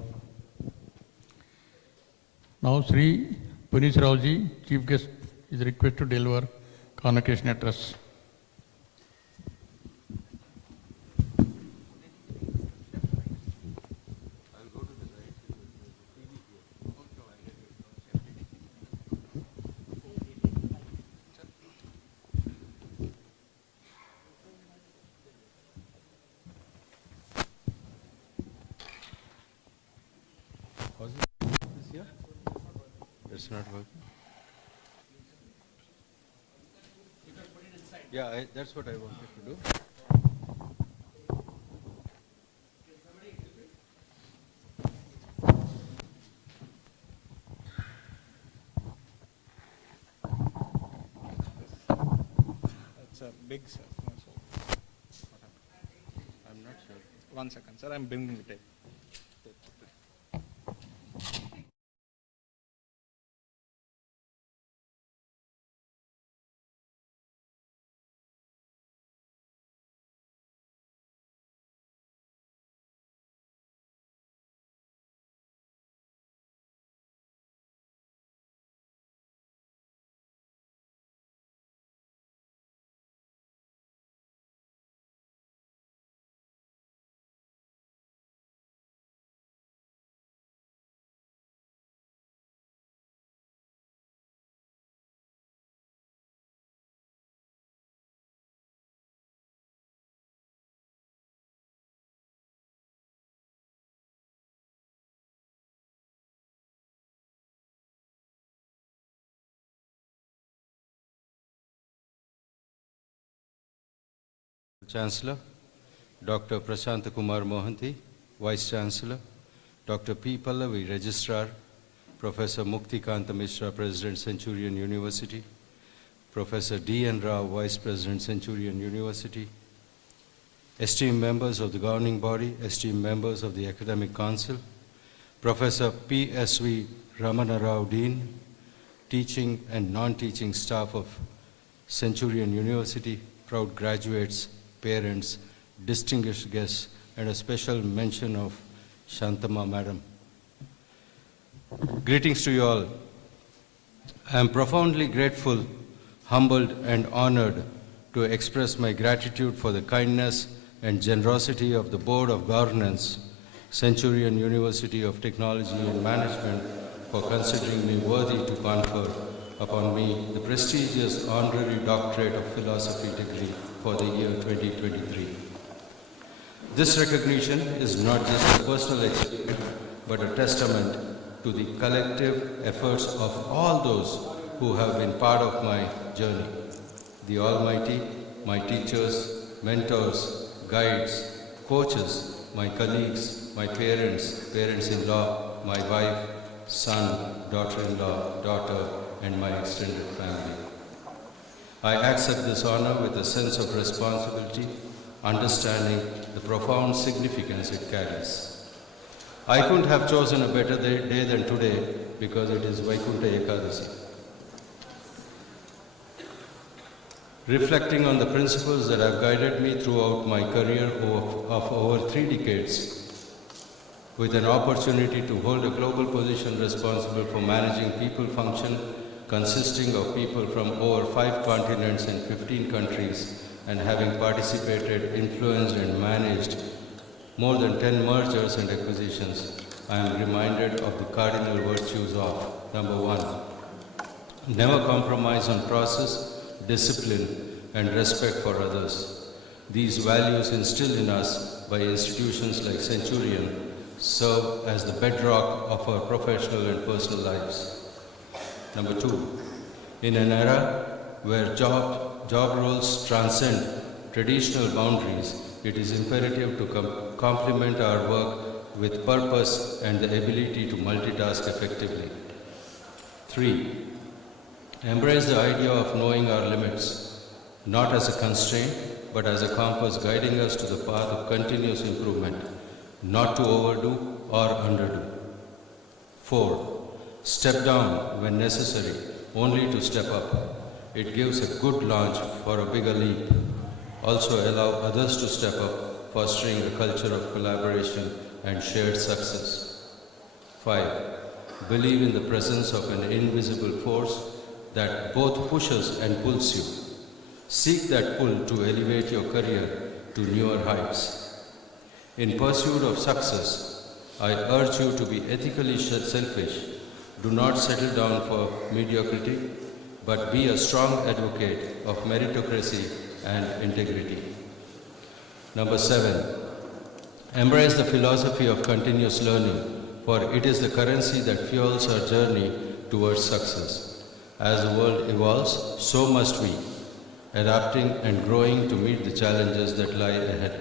Now Sri Puneet Raoji, Chief Guest, is requested to deliver convocation address. It's not working. Yeah, that's what I wanted to do. It's a big sir. I'm not sure. 1 second, sir. I'm bringing the tape. Chancellor, Dr. Prashant Kumar Mohanty, Vice Chancellor, Dr. P. Pallavi, Registrar, Professor Muktikanta Mishra, President, Centurion University, Professor D. N. Rao, Vice President, Centurion University, esteemed members of the governing body, esteemed members of the Academic Council, Professor P. S. V. Ramana Rao, Dean, teaching and non-teaching staff of Centurion University, proud graduates, parents, distinguished guests, and a special mention of Shantama Madam. Greetings to you all. I am profoundly grateful, humbled, and honored to express my gratitude for the kindness and generosity of the Board of Governance, Centurion University of Technology and Management, for considering me worthy to confer upon me the prestigious honorary doctorate of philosophy degree for the year 2023. This recognition is not just a personal achievement, but a testament to the collective efforts of all those who have been part of my journey. The Almighty, my teachers, mentors, guides, coaches, my colleagues, my parents, parents-in-law, my wife, son, daughter-in-law, daughter, and my extended family. I accept this honor with a sense of responsibility, understanding the profound significance it carries. I couldn't have chosen a better day than today because it is Vaikuntha Ekadasi. Reflecting on the principles that have guided me throughout my career of over 3 decades, with an opportunity to hold a global position responsible for managing people function consisting of people from over 5 continents and 15 countries, and having participated, influenced, and managed more than 10 mergers and acquisitions, I am reminded of the cardinal virtues of, number 1, never compromise on process, discipline, and respect for others. These values instilled in us by institutions like Centurion serve as the bedrock of our professional and personal lives. Number 2, in an era where job roles transcend traditional boundaries, it is imperative to complement our work with purpose and the ability to multitask effectively. 3, embrace the idea of knowing our limits, not as a constraint, but as a compass guiding us to the path of continuous improvement, not to overdo or underdo. 4, step down when necessary, only to step up. It gives a good launch for a bigger leap. Also allow others to step up, fostering a culture of collaboration and shared success. 5, believe in the presence of an invisible force that both pushes and pulls you. Seek that pull to elevate your career to newer heights. In pursuit of success, I urge you to be ethically selfish. Do not settle down for mediocrity, but be a strong advocate of meritocracy and integrity. Number 7, embrace the philosophy of continuous learning, for it is the currency that fuels our journey towards success. As the world evolves, so must we, adapting and growing to meet the challenges that lie ahead.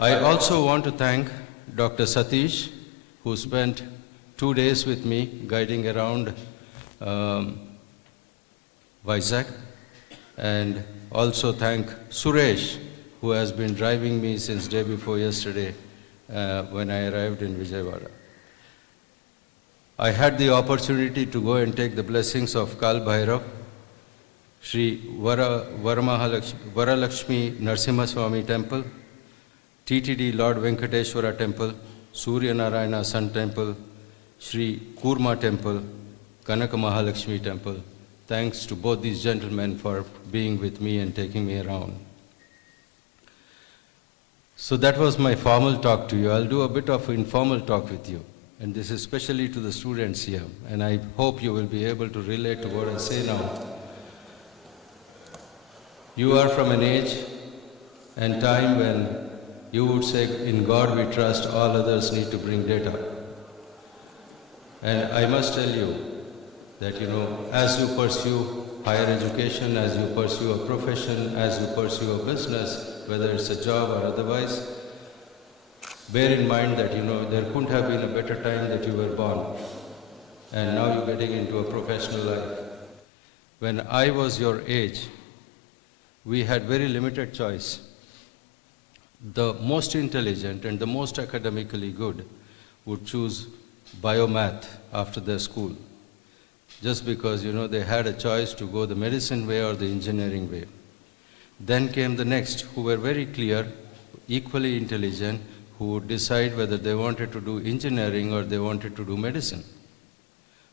I also want to thank Dr. Satish, who spent 2 days with me guiding around Vizag, and also thank Suresh, who has been driving me since day before yesterday when I arrived in Vijayawada. I had the opportunity to go and take the blessings of Kal Bhairav, Sri Varalakshmi Narsimha Temple, TTD Lord Venkateshwara Temple, Surya Narayana Sun Temple, Sri Kurma Temple, Kanaka Mahalakshmi Temple. Thanks to both these gentlemen for being with me and taking me around. So that was my formal talk to you. I'll do a bit of informal talk with you. And this is especially to the students here. And I hope you will be able to relate to what I say now. You are from an age and time when you would say, in God we trust, all others need to bring data. And I must tell you that, as you pursue higher education, as you pursue a profession, as you pursue a business, whether it's a job or otherwise, bear in mind that there couldn't have been a better time that you were born, and now you're getting into a professional life. When I was your age, we had very limited choice. The most intelligent and the most academically good would choose biomath after their school, just because they had a choice to go the medicine way or the engineering way. Then came the next, who were very clear, equally intelligent, who would decide whether they wanted to do engineering or they wanted to do medicine.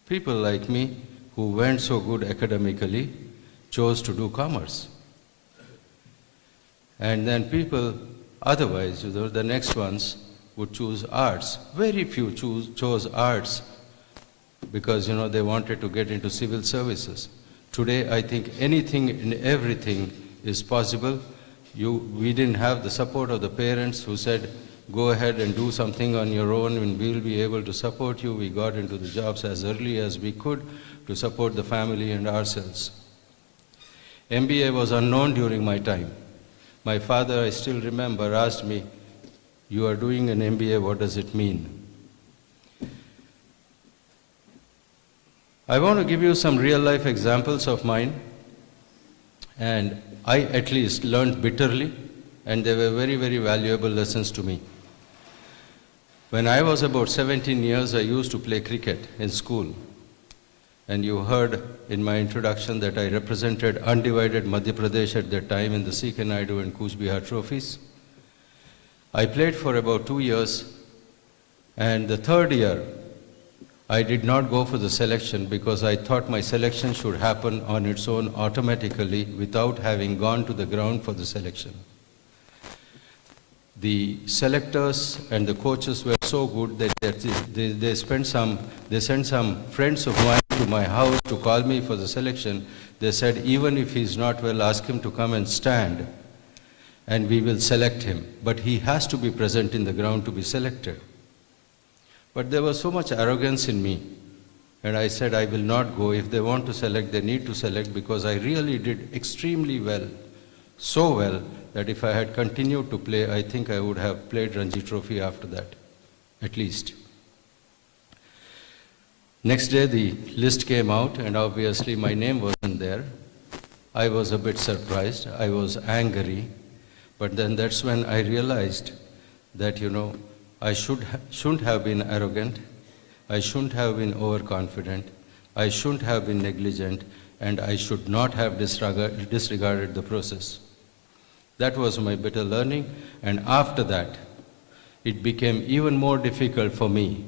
People like me, who weren't so good academically, chose to do commerce. And then people otherwise, the next ones would choose arts. Very few chose arts because, they wanted to get into civil services. Today, I think anything and everything is possible. We didn't have the support of the parents who said, go ahead and do something on your own and we'll be able to support you. We got into the jobs as early as we could to support the family and ourselves. MBA was unknown during my time. My father, I still remember, asked me, you are doing an MBA, what does it mean? I want to give you some real life examples of mine, and I at least learned bitterly, and they were very, very valuable lessons to me. When I was about 17 years, I used to play cricket in school. And you heard in my introduction that I represented undivided Madhya Pradesh at that time in the C.K. Naidu and Kuch Bihar trophies. I played for about 2 years, and the third year, I did not go for the selection because I thought my selection should happen on its own automatically without having gone to the ground for the selection. The selectors and the coaches were so good that they sent some friends of mine to my house to call me for the selection. They said, even if he's not well, ask him to come and stand and we will select him. But he has to be present in the ground to be selected. But there was so much arrogance in me. And I said, I will not go. If they want to select, they need to select because I really did extremely well. So well that if I had continued to play, I think I would have played Ranji Trophy after that, at least. Next day, the list came out, and obviously my name wasn't there. I was a bit surprised. I was angry. But then that's when I realized that, I shouldn't have been arrogant. I shouldn't have been overconfident. I shouldn't have been negligent. And I should not have disregarded the process. That was my bitter learning, and after that, it became even more difficult for me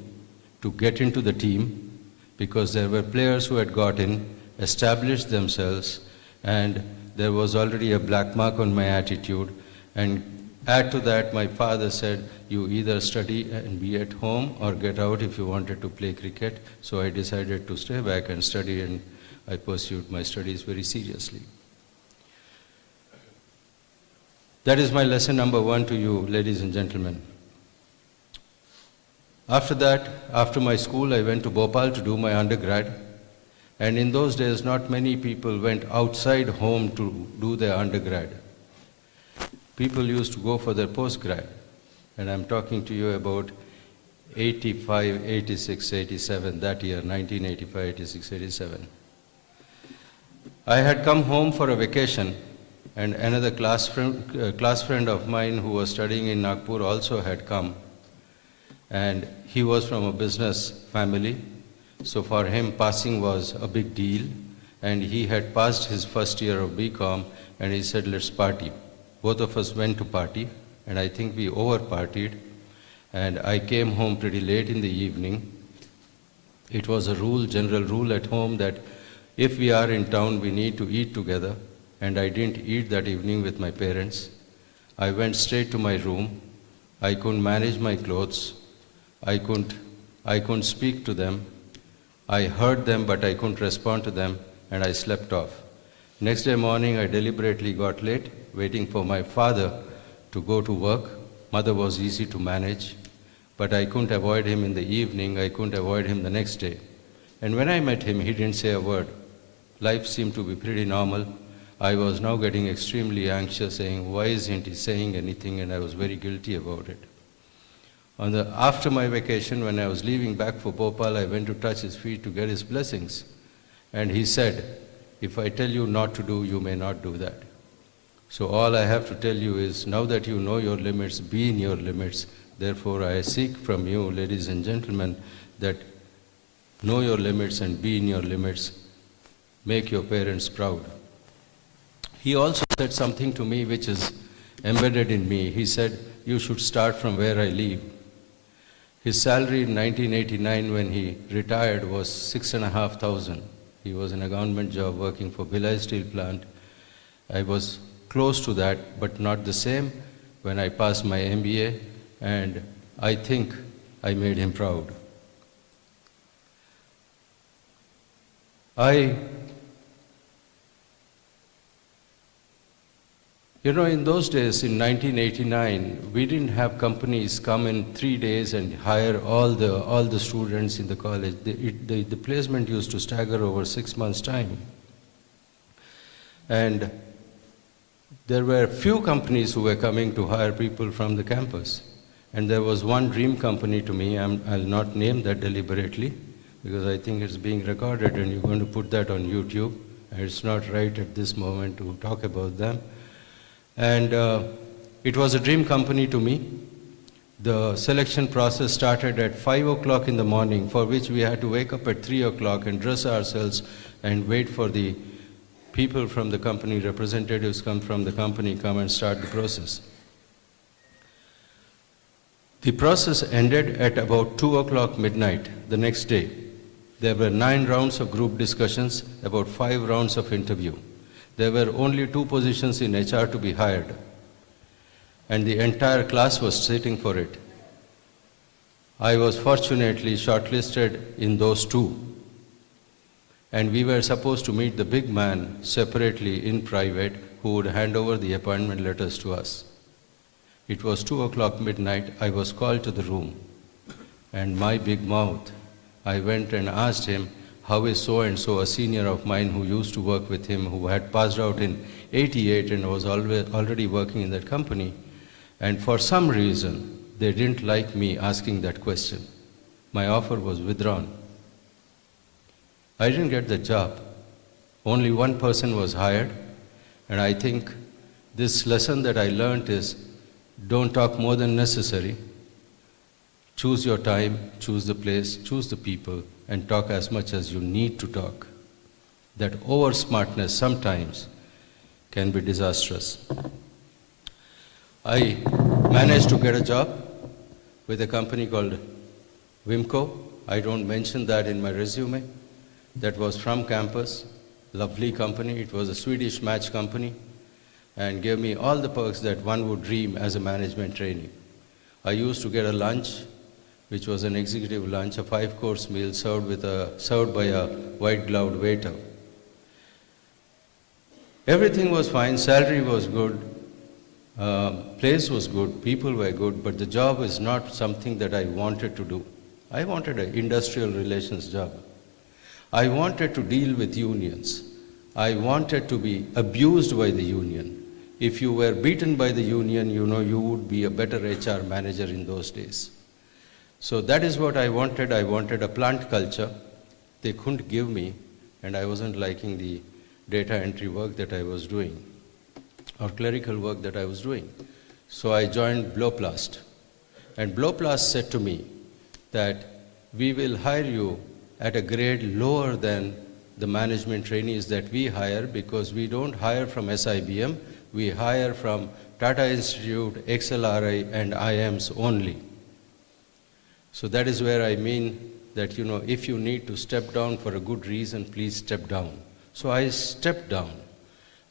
to get into the team because there were players who had got in, established themselves, and there was already a black mark on my attitude. And add to that, my father said, you either study and be at home or get out if you wanted to play cricket. So I decided to stay back and study, and I pursued my studies very seriously. That is my lesson number 1 to you, ladies and gentlemen. After that, after my school, I went to Bhopal to do my undergrad. And in those days, not many people went outside home to do their undergrad. People used to go for their postgrad. And I'm talking to you about 85, 86, 87, that year, 1985, 86, 87. I had come home for a vacation, and another class friend of mine who was studying in Nagpur also had come. And he was from a business family, so for him passing was a big deal. And he had passed his first year of BCom, and he said, let's party. Both of us went to party, and I think we over-partied. And I came home pretty late in the evening. It was a rule, general rule at home that if we are in town, we need to eat together. And I didn't eat that evening with my parents. I went straight to my room. I couldn't manage my clothes. I couldn't speak to them. I heard them, but I couldn't respond to them, and I slept off. Next day morning, I deliberately got late, waiting for my father to go to work. Mother was easy to manage, but I couldn't avoid him in the evening. I couldn't avoid him the next day. And when I met him, he didn't say a word. life seemed to be pretty normal. I was now getting extremely anxious, saying, why isn't he saying anything? And I was very guilty about it. After my vacation, when I was leaving back for Bhopal, I went to touch his feet to get his blessings. And he said, if I tell you not to do, you may not do that. So all I have to tell you is, now that you know your limits, be in your limits. Therefore, I seek from you, ladies and gentlemen, that know your limits and be in your limits. Make your parents proud. He also said something to me which is embedded in me. He said, you should start from where I leave. His salary in 1989 when he retired was 6,500. He was in a government job working for Bhilai Steel Plant. I was close to that, but not the same when I passed my MBA, and I think I made him proud. You know, in those days, in 1989, we didn't have companies come in 3 days and hire all the students in the college. The placement used to stagger over 6 months' time. And there were few companies who were coming to hire people from the campus. And there was one dream company to me. I'll not name that deliberately, because I think it's being recorded and you're going to put that on YouTube. And it's not right at this moment to talk about them. And it was a dream company to me. The selection process started at 5 o'clock in the morning, for which we had to wake up at 3 o'clock and dress ourselves and wait for the people from the company, representatives come from the company, come and start the process. The process ended at about 2 o'clock midnight the next day. There were 9 rounds of group discussions, about 5 rounds of interview. There were only 2 positions in HR to be hired, and the entire class was sitting for it. I was fortunately shortlisted in those 2, and we were supposed to meet the big man separately in private, who would hand over the appointment letters to us. It was 2 o'clock midnight. I was called to the room, and my big mouth, I went and asked him, how is so-and-so, a senior of mine who used to work with him, who had passed out in 88 and was already working in that company. And for some reason, they didn't like me asking that question. My offer was withdrawn. I didn't get the job. Only one person was hired. And I think this lesson that I learned is, don't talk more than necessary. Choose your time, choose the place, choose the people, and talk as much as you need to talk. That over-smartness sometimes can be disastrous. I managed to get a job with a company called Wimco. I don't mention that in my resume. That was from campus, lovely company. It was a Swedish match company and gave me all the perks that one would dream as a management trainee. I used to get a lunch, which was an executive lunch, a 5-course meal served by a white-gloved waiter. Everything was fine, salary was good, place was good, people were good, but the job is not something that I wanted to do. I wanted an industrial relations job. I wanted to deal with unions. I wanted to be abused by the union. If you were beaten by the union, you know, you would be a better HR manager in those days. So that is what I wanted. I wanted a plant culture. They couldn't give me, and I wasn't liking the data entry work that I was doing, or clerical work that I was doing. So I joined Blowplast. And Blowplast said to me that we will hire you at a grade lower than the management trainees that we hire, because we don't hire from SIBM, we hire from Tata Institute, XLRI, and IMs only. So that is where I mean that, you know, if you need to step down for a good reason, please step down. So I stepped down,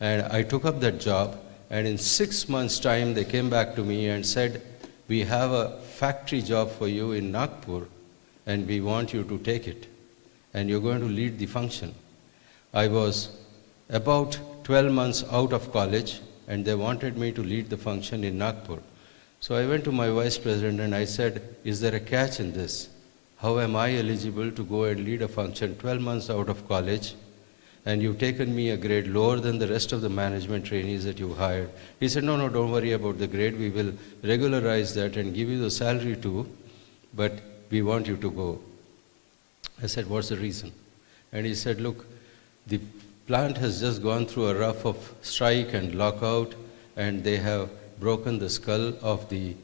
and I took up that job, and in 6 months' time, they came back to me and said, we have a factory job for you in Nagpur, and we want you to take it, and you're going to lead the function. I was about 12 months out of college, and they wanted me to lead the function in Nagpur. So I went to my vice president and I said, is there a catch in this? How am I eligible to go and lead a function 12 months out of college and you've taken me a grade lower than the rest of the management trainees that you hired. He said, no, don't worry about the grade. We will regularize that and give you the salary too, but we want you to go. I said, what's the reason? And he said, look, the plant has just gone through a rough of strike and lockout, and they have broken the skull of the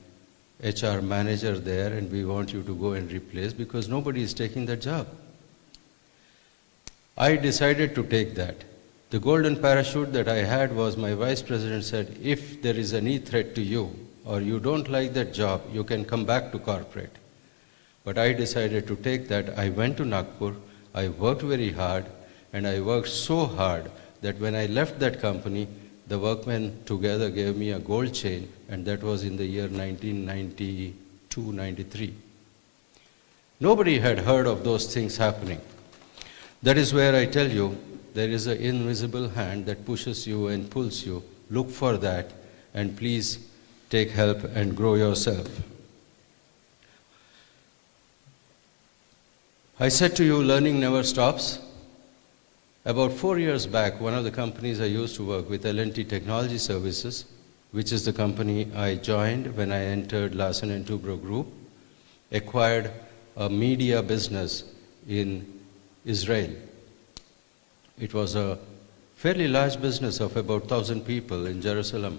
HR manager there, and we want you to go and replace because nobody is taking that job. I decided to take that. The golden parachute that I had was my vice president said, if there is any threat to you or you don't like that job, you can come back to corporate. But I decided to take that. I went to Nagpur, I worked very hard, and I worked so hard that when I left that company, the workmen together gave me a gold chain, and that was in the year 1992-93. Nobody had heard of those things happening. That is where I tell you, there is an invisible hand that pushes you and pulls you. Look for that, and please take help and grow yourself. I said to you, learning never stops. About 4 years back, one of the companies I used to work with, L&T Technology Services, which is the company I joined when I entered Larsen & Toubro Group, acquired a media business in Israel. It was a fairly large business of about 1,000 people in Jerusalem,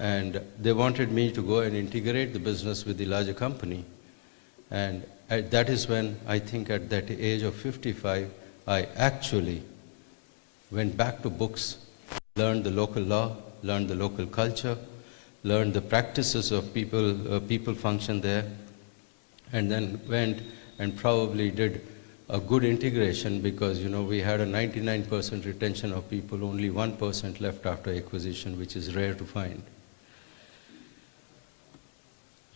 and they wanted me to go and integrate the business with the larger company. And that is when, I think at that age of 55, I actually went back to books, learned the local law, learned the local culture, learned the practices of people function there, and then went and probably did a good integration because, we had a 99% retention of people, only 1% left after acquisition, which is rare to find.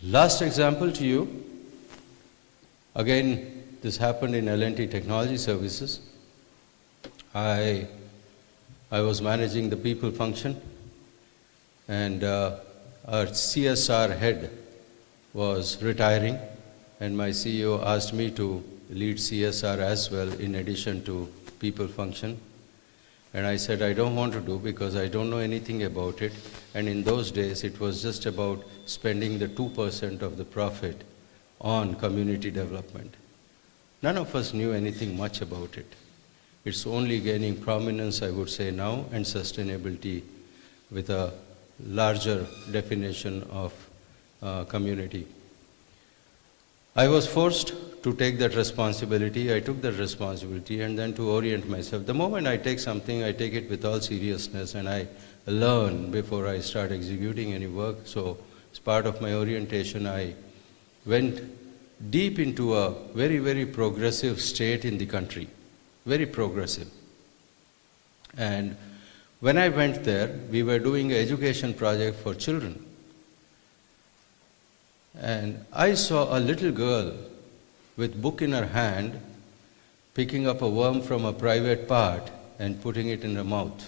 Last example to you, again, this happened in L&T Technology Services. I was managing the people function, and our CSR head was retiring, and my CEO asked me to lead CSR as well in addition to people function. And I said, I don't want to do because I don't know anything about it. And in those days, it was just about spending the 2% of the profit on community development. None of us knew anything much about it. It's only gaining prominence, I would say now, and sustainability with a larger definition of community. I was forced to take that responsibility. I took that responsibility and then to orient myself. The moment I take something, I take it with all seriousness and I learn before I start executing any work. So as part of my orientation, I went deep into a very, very progressive state in the country, very progressive. And when I went there, we were doing an education project for children. And I saw a little girl with book in her hand, picking up a worm from a private part and putting it in her mouth.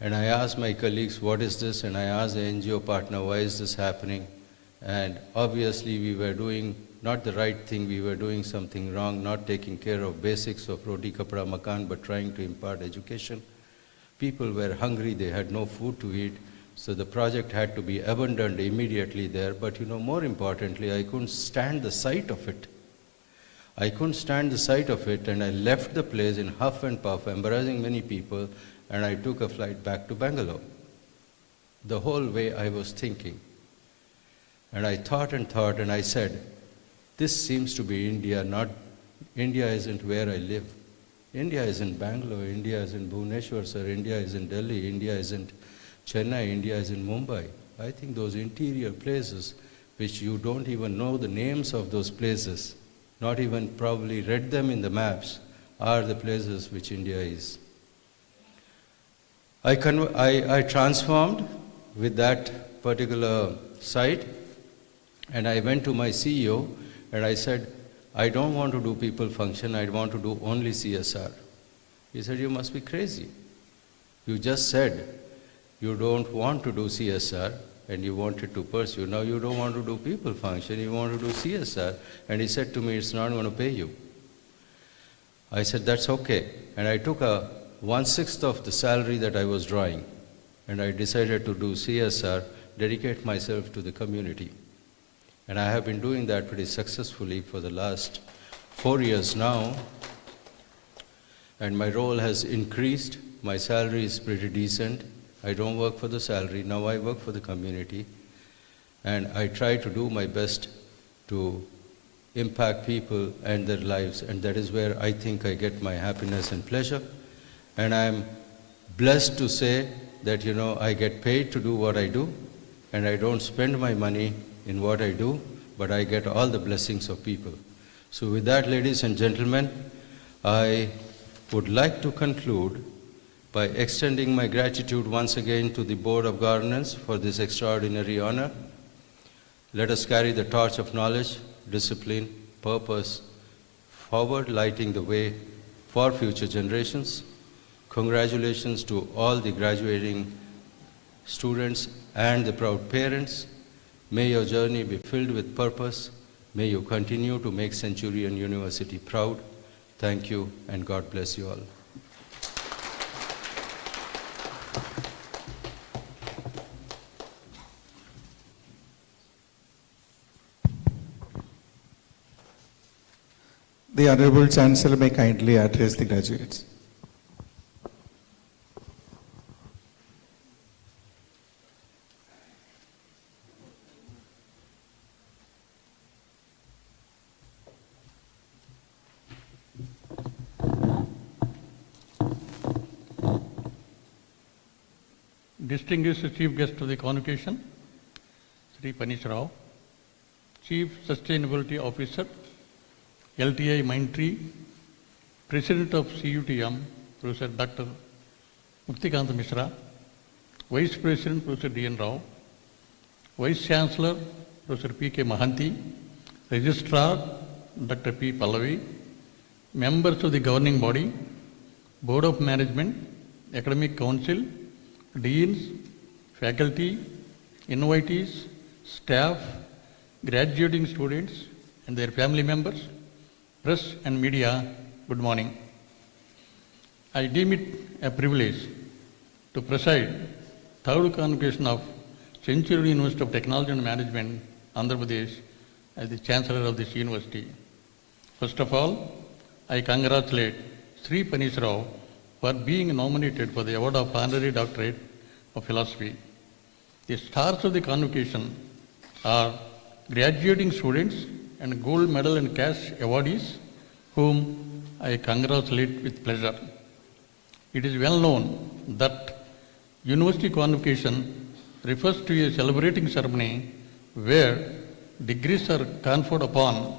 And I asked my colleagues, what is this? And I asked the NGO partner, why is this happening? And obviously we were doing not the right thing, we were doing something wrong, not taking care of basics of roti, kapra, makan, but trying to impart education. People were hungry, they had no food to eat. So the project had to be abandoned immediately there, but more importantly, I couldn't stand the sight of it. I couldn't stand the sight of it, and I left the place in huff and puff, embarrassing many people, and I took a flight back to Bangalore. The whole way I was thinking. And I thought, and I said, this seems to be India, not, India isn't where I live. India is in Bangalore, India is in Bhubaneswar, sir, India is in Delhi, India isn't Chennai, India is in Mumbai. I think those interior places, which you don't even know the names of those places, not even probably read them in the maps, are the places which India is. I transformed with that particular site, and I went to my CEO, and I said, I don't want to do people function, I want to do only CSR. He said, you must be crazy. You just said, you don't want to do CSR and you wanted to pursue. Now you don't want to do people function, you want to do CSR. And he said to me, it's not going to pay you. I said, that's okay. And I took a 1/6 of the salary that I was drawing, and I decided to do CSR, dedicate myself to the community. And I have been doing that pretty successfully for the last 4 years now. And my role has increased. My salary is pretty decent. I don't work for the salary. Now I work for the community. And I try to do my best to impact people and their lives. And that is where I think I get my happiness and pleasure. And I'm blessed to say that, I get paid to do what I do. And I don't spend my money in what I do, but I get all the blessings of people. So with that, ladies and gentlemen, I would like to conclude by extending my gratitude once again to the Board of Governance for this extraordinary honor. Let us carry the torch of knowledge, discipline, purpose forward, lighting the way for future generations. Congratulations to all the graduating students and the proud parents. May your journey be filled with purpose. May you continue to make Centurion University proud. Thank you, and God bless you all. The Honorable Chancellor may kindly address the graduates. Distinguished Chief Guest of the Convocation, Sri Panish Rao, Chief Sustainability Officer, LTI Mindtree, President of CUTM, Professor Dr. Muktikant Mishra, Vice President, Professor D.N. Rao, Vice Chancellor, Professor P.K. Mahanti, Registrar, Dr. P. Pallavi, members of the governing body, Board of Management, Academic Council, deans, faculty, invitees, staff, graduating students, and their family members, press and media, good morning. I deem it a privilege to preside third convocation of Centurion University of Technology and Management, Andhra Pradesh, as the Chancellor of this university. First of all, I congratulate Sri Panish Rao for being nominated for the award of Honorary Doctorate of Philosophy. The stars of the convocation are graduating students and gold medal and cash awardees, whom I congratulate with pleasure. It is well known that university convocation refers to a celebrating ceremony where degrees are conferred upon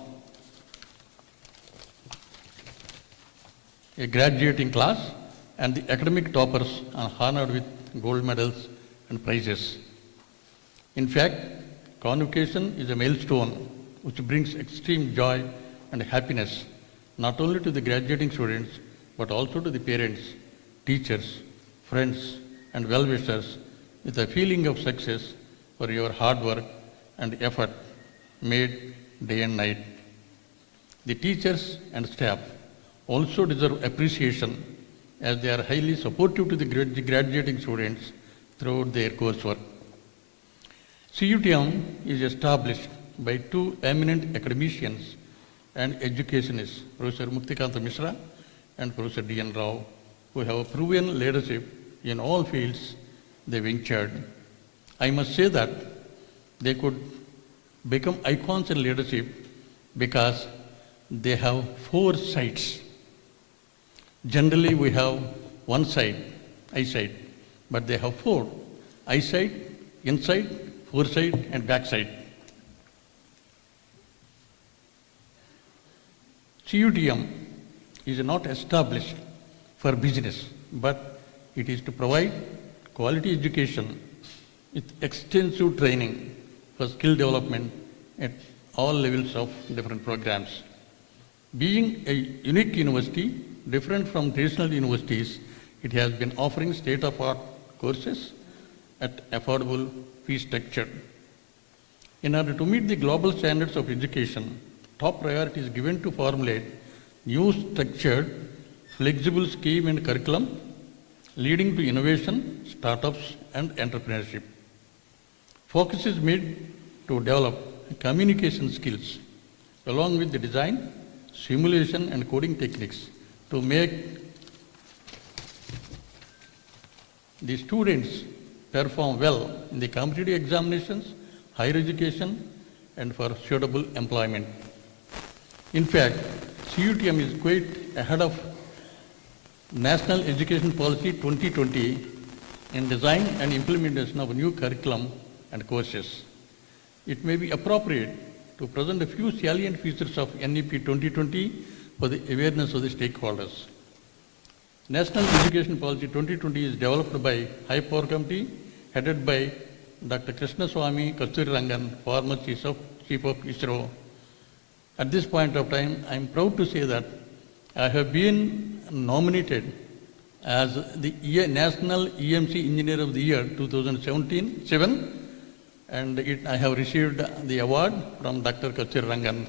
a graduating class and the academic toppers are honored with gold medals and prizes. In fact, convocation is a milestone which brings extreme joy and happiness not only to the graduating students but also to the parents, teachers, friends, and well-wishers with a feeling of success for your hard work and effort made day and night. The teachers and staff also deserve appreciation as they are highly supportive to the graduating students throughout their coursework. CUTM is established by two eminent academicians and educationists, Professor Muktikant Mishra and Professor D.N. Rao, who have proven leadership in all fields they ventured. I must say that they could become icons in leadership because they have four sides. Generally, we have one side, eyesight, but they have four: eyesight, insight, foresight, and backside. CUTM is not established for business, but it is to provide quality education with extensive training for skill development at all levels of different programs. Being a unique university, different from traditional universities, it has been offering state-of-art courses at affordable fee structure. In order to meet the global standards of education, top priority is given to formulate new structured, flexible scheme and curriculum leading to innovation, startups and entrepreneurship. Focus is made to develop communication skills along with the design, simulation and coding techniques to make the students perform well in the competitive examinations, higher education and for suitable employment. In fact, CUTM is quite ahead of National Education Policy 2020 in design and implementation of new curriculum and courses. It may be appropriate to present a few salient features of NEP 2020 for the awareness of the stakeholders. National Education Policy 2020 is developed by High Power Committee headed by Dr. Krishna Swami Kasturi Rangan, former Chief of ISRO. At this point of time, I am proud to say that I have been nominated as the National EMC Engineer of the Year 2017, and I have received the award from Dr. Kasturi Rangan.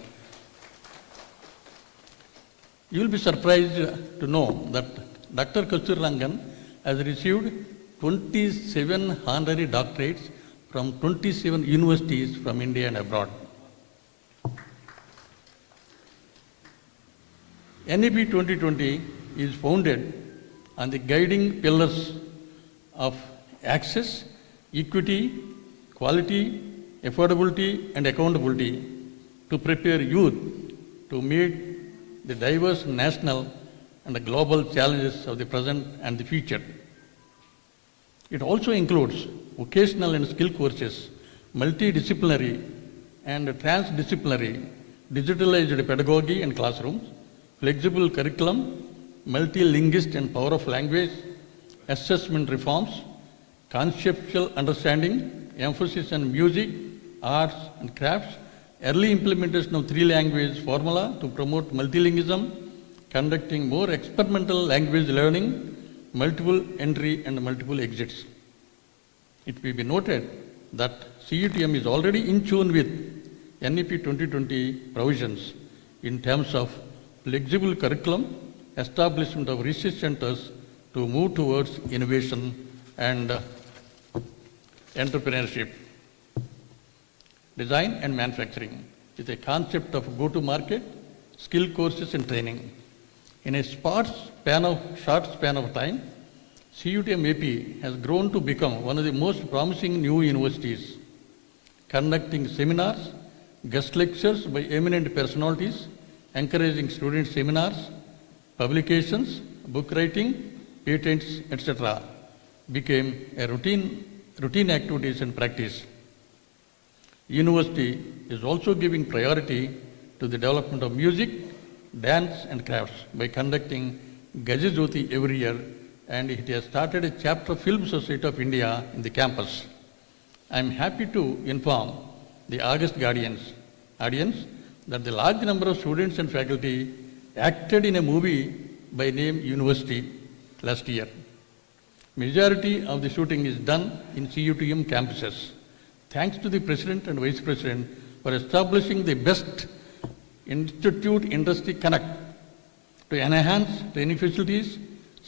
You will be surprised to know that Dr. Kasturi Rangan has received 27 honorary doctorates from 27 universities from India and abroad. NEP 2020 is founded on the guiding pillars of access, equity, quality, affordability and accountability to prepare youth to meet the diverse national and the global challenges of the present and the future. It also includes vocational and skill courses, multidisciplinary and transdisciplinary, digitalized pedagogy and classrooms, flexible curriculum, multilinguist and power of language, assessment reforms, conceptual understanding, emphasis on music, arts and crafts, early implementation of three-language formula to promote multilingualism, conducting more experimental language learning, multiple entry and multiple exits. It will be noted that CUTM is already in tune with NEP 2020 provisions in terms of flexible curriculum, establishment of research centers to move towards innovation and entrepreneurship, design and manufacturing with a concept of go-to-market, skill courses and training. In a short span of time, CUTM AP has grown to become one of the most promising new universities, conducting seminars, guest lectures by eminent personalities, encouraging student seminars, publications, book writing, patents, etc. became a routine activities and practice. University is also giving priority to the development of music, dance and crafts by conducting Gajajyoti every year, and it has started a chapter of Film Society of India in the campus. I am happy to inform the August audience that the large number of students and faculty acted in a movie by name University last year. Majority of the shooting is done in CUTM campuses. Thanks to the President and Vice President for establishing the best institute industry connect to enhance training facilities,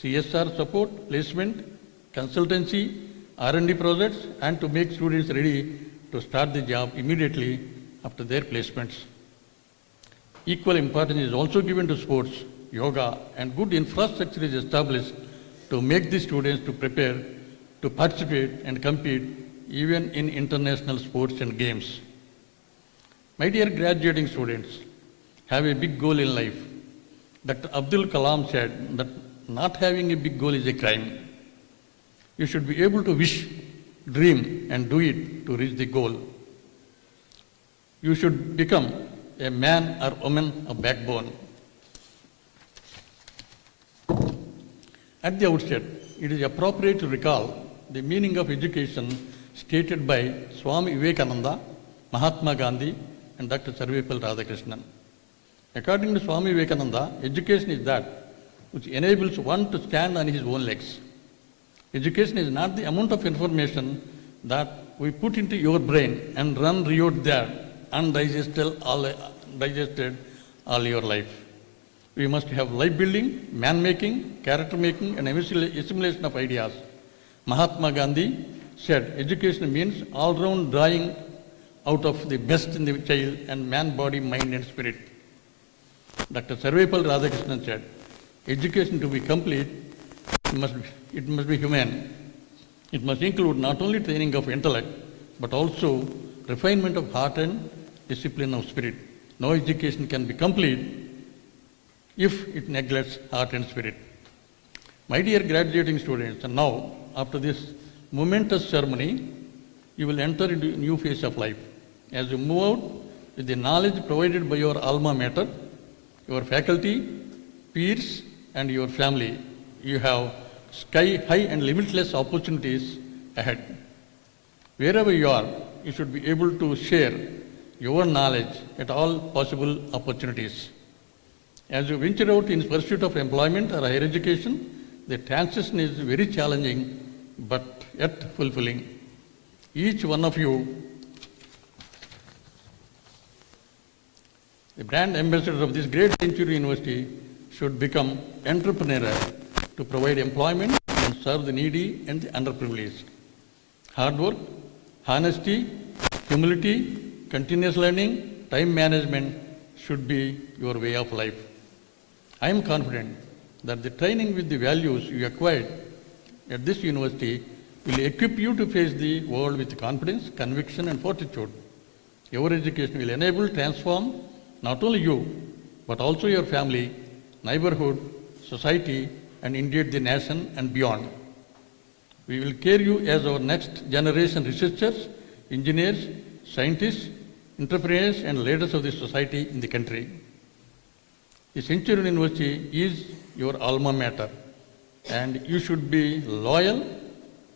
CSR support, placement, consultancy, R&D projects, and to make students ready to start the job immediately after their placements. Equal importance is also given to sports, yoga, and good infrastructure is established to make the students to prepare to participate and compete even in international sports and games. My dear graduating students, have a big goal in life. Dr. Abdul Kalam said that not having a big goal is a crime. You should be able to wish, dream, and do it to reach the goal. You should become a man or woman of backbone. At the outset, it is appropriate to recall the meaning of education stated by Swami Vivekananda, Mahatma Gandhi, and Dr. Sarvepalli Radhakrishnan. According to Swami Vivekananda, education is that which enables one to stand on his own legs. Education is not the amount of information that we put into your brain and run riot there undigested all your life. We must have life building, man making, character making, and assimilation of ideas. Mahatma Gandhi said, education means all round drawing out of the best in the child and man, body, mind, and spirit. Dr. Sarvepalli Radhakrishnan said, education to be complete, it must be humane. It must include not only training of intellect, but also refinement of heart and discipline of spirit. No education can be complete if it neglects heart and spirit. My dear graduating students, and now, after this momentous ceremony, you will enter into a new phase of life. As you move out with the knowledge provided by your alma mater, your faculty, peers, and your family, you have sky high and limitless opportunities ahead. Wherever you are, you should be able to share your knowledge at all possible opportunities. As you venture out in pursuit of employment or higher education, the transition is very challenging but yet fulfilling. Each one of you, the brand ambassador of this great Centurion University, should become entrepreneur to provide employment and serve the needy and the underprivileged. Hard work, honesty, humility, continuous learning, time management should be your way of life. I am confident that the training with the values you acquired at this university will equip you to face the world with confidence, conviction, and fortitude. Your education will enable, transform not only you, but also your family, neighborhood, society, and indeed the nation and beyond. We will care you as our next generation researchers, engineers, scientists, entrepreneurs, and leaders of the society in the country. The Centurion University is your alma mater, and you should be loyal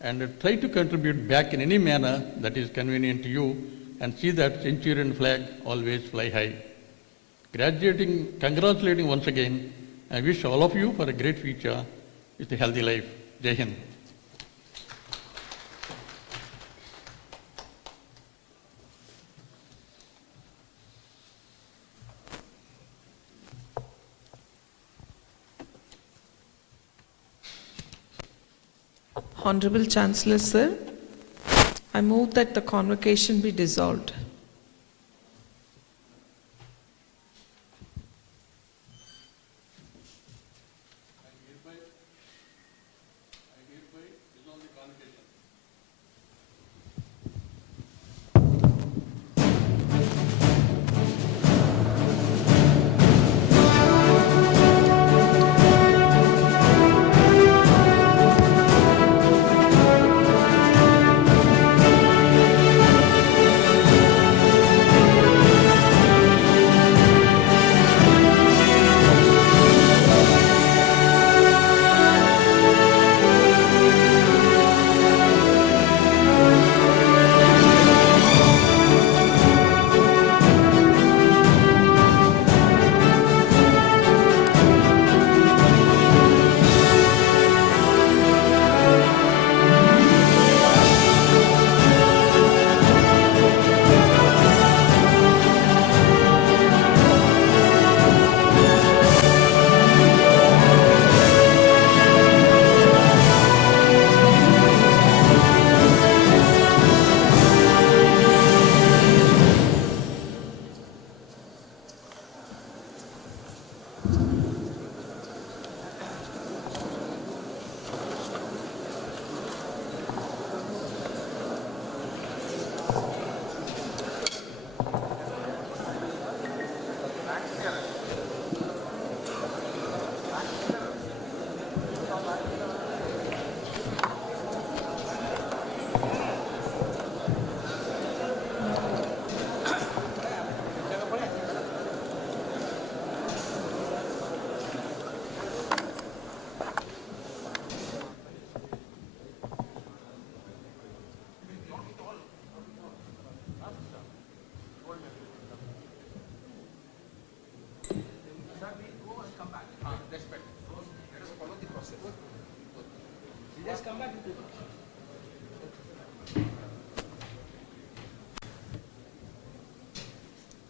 and try to contribute back in any manner that is convenient to you, and see that Centurion flag always fly high. Congratulating once again, I wish all of you for a great future with a healthy life. Jai Hind. Honorable Chancellor, sir, I move that the convocation be dissolved.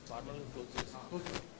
Formal closes.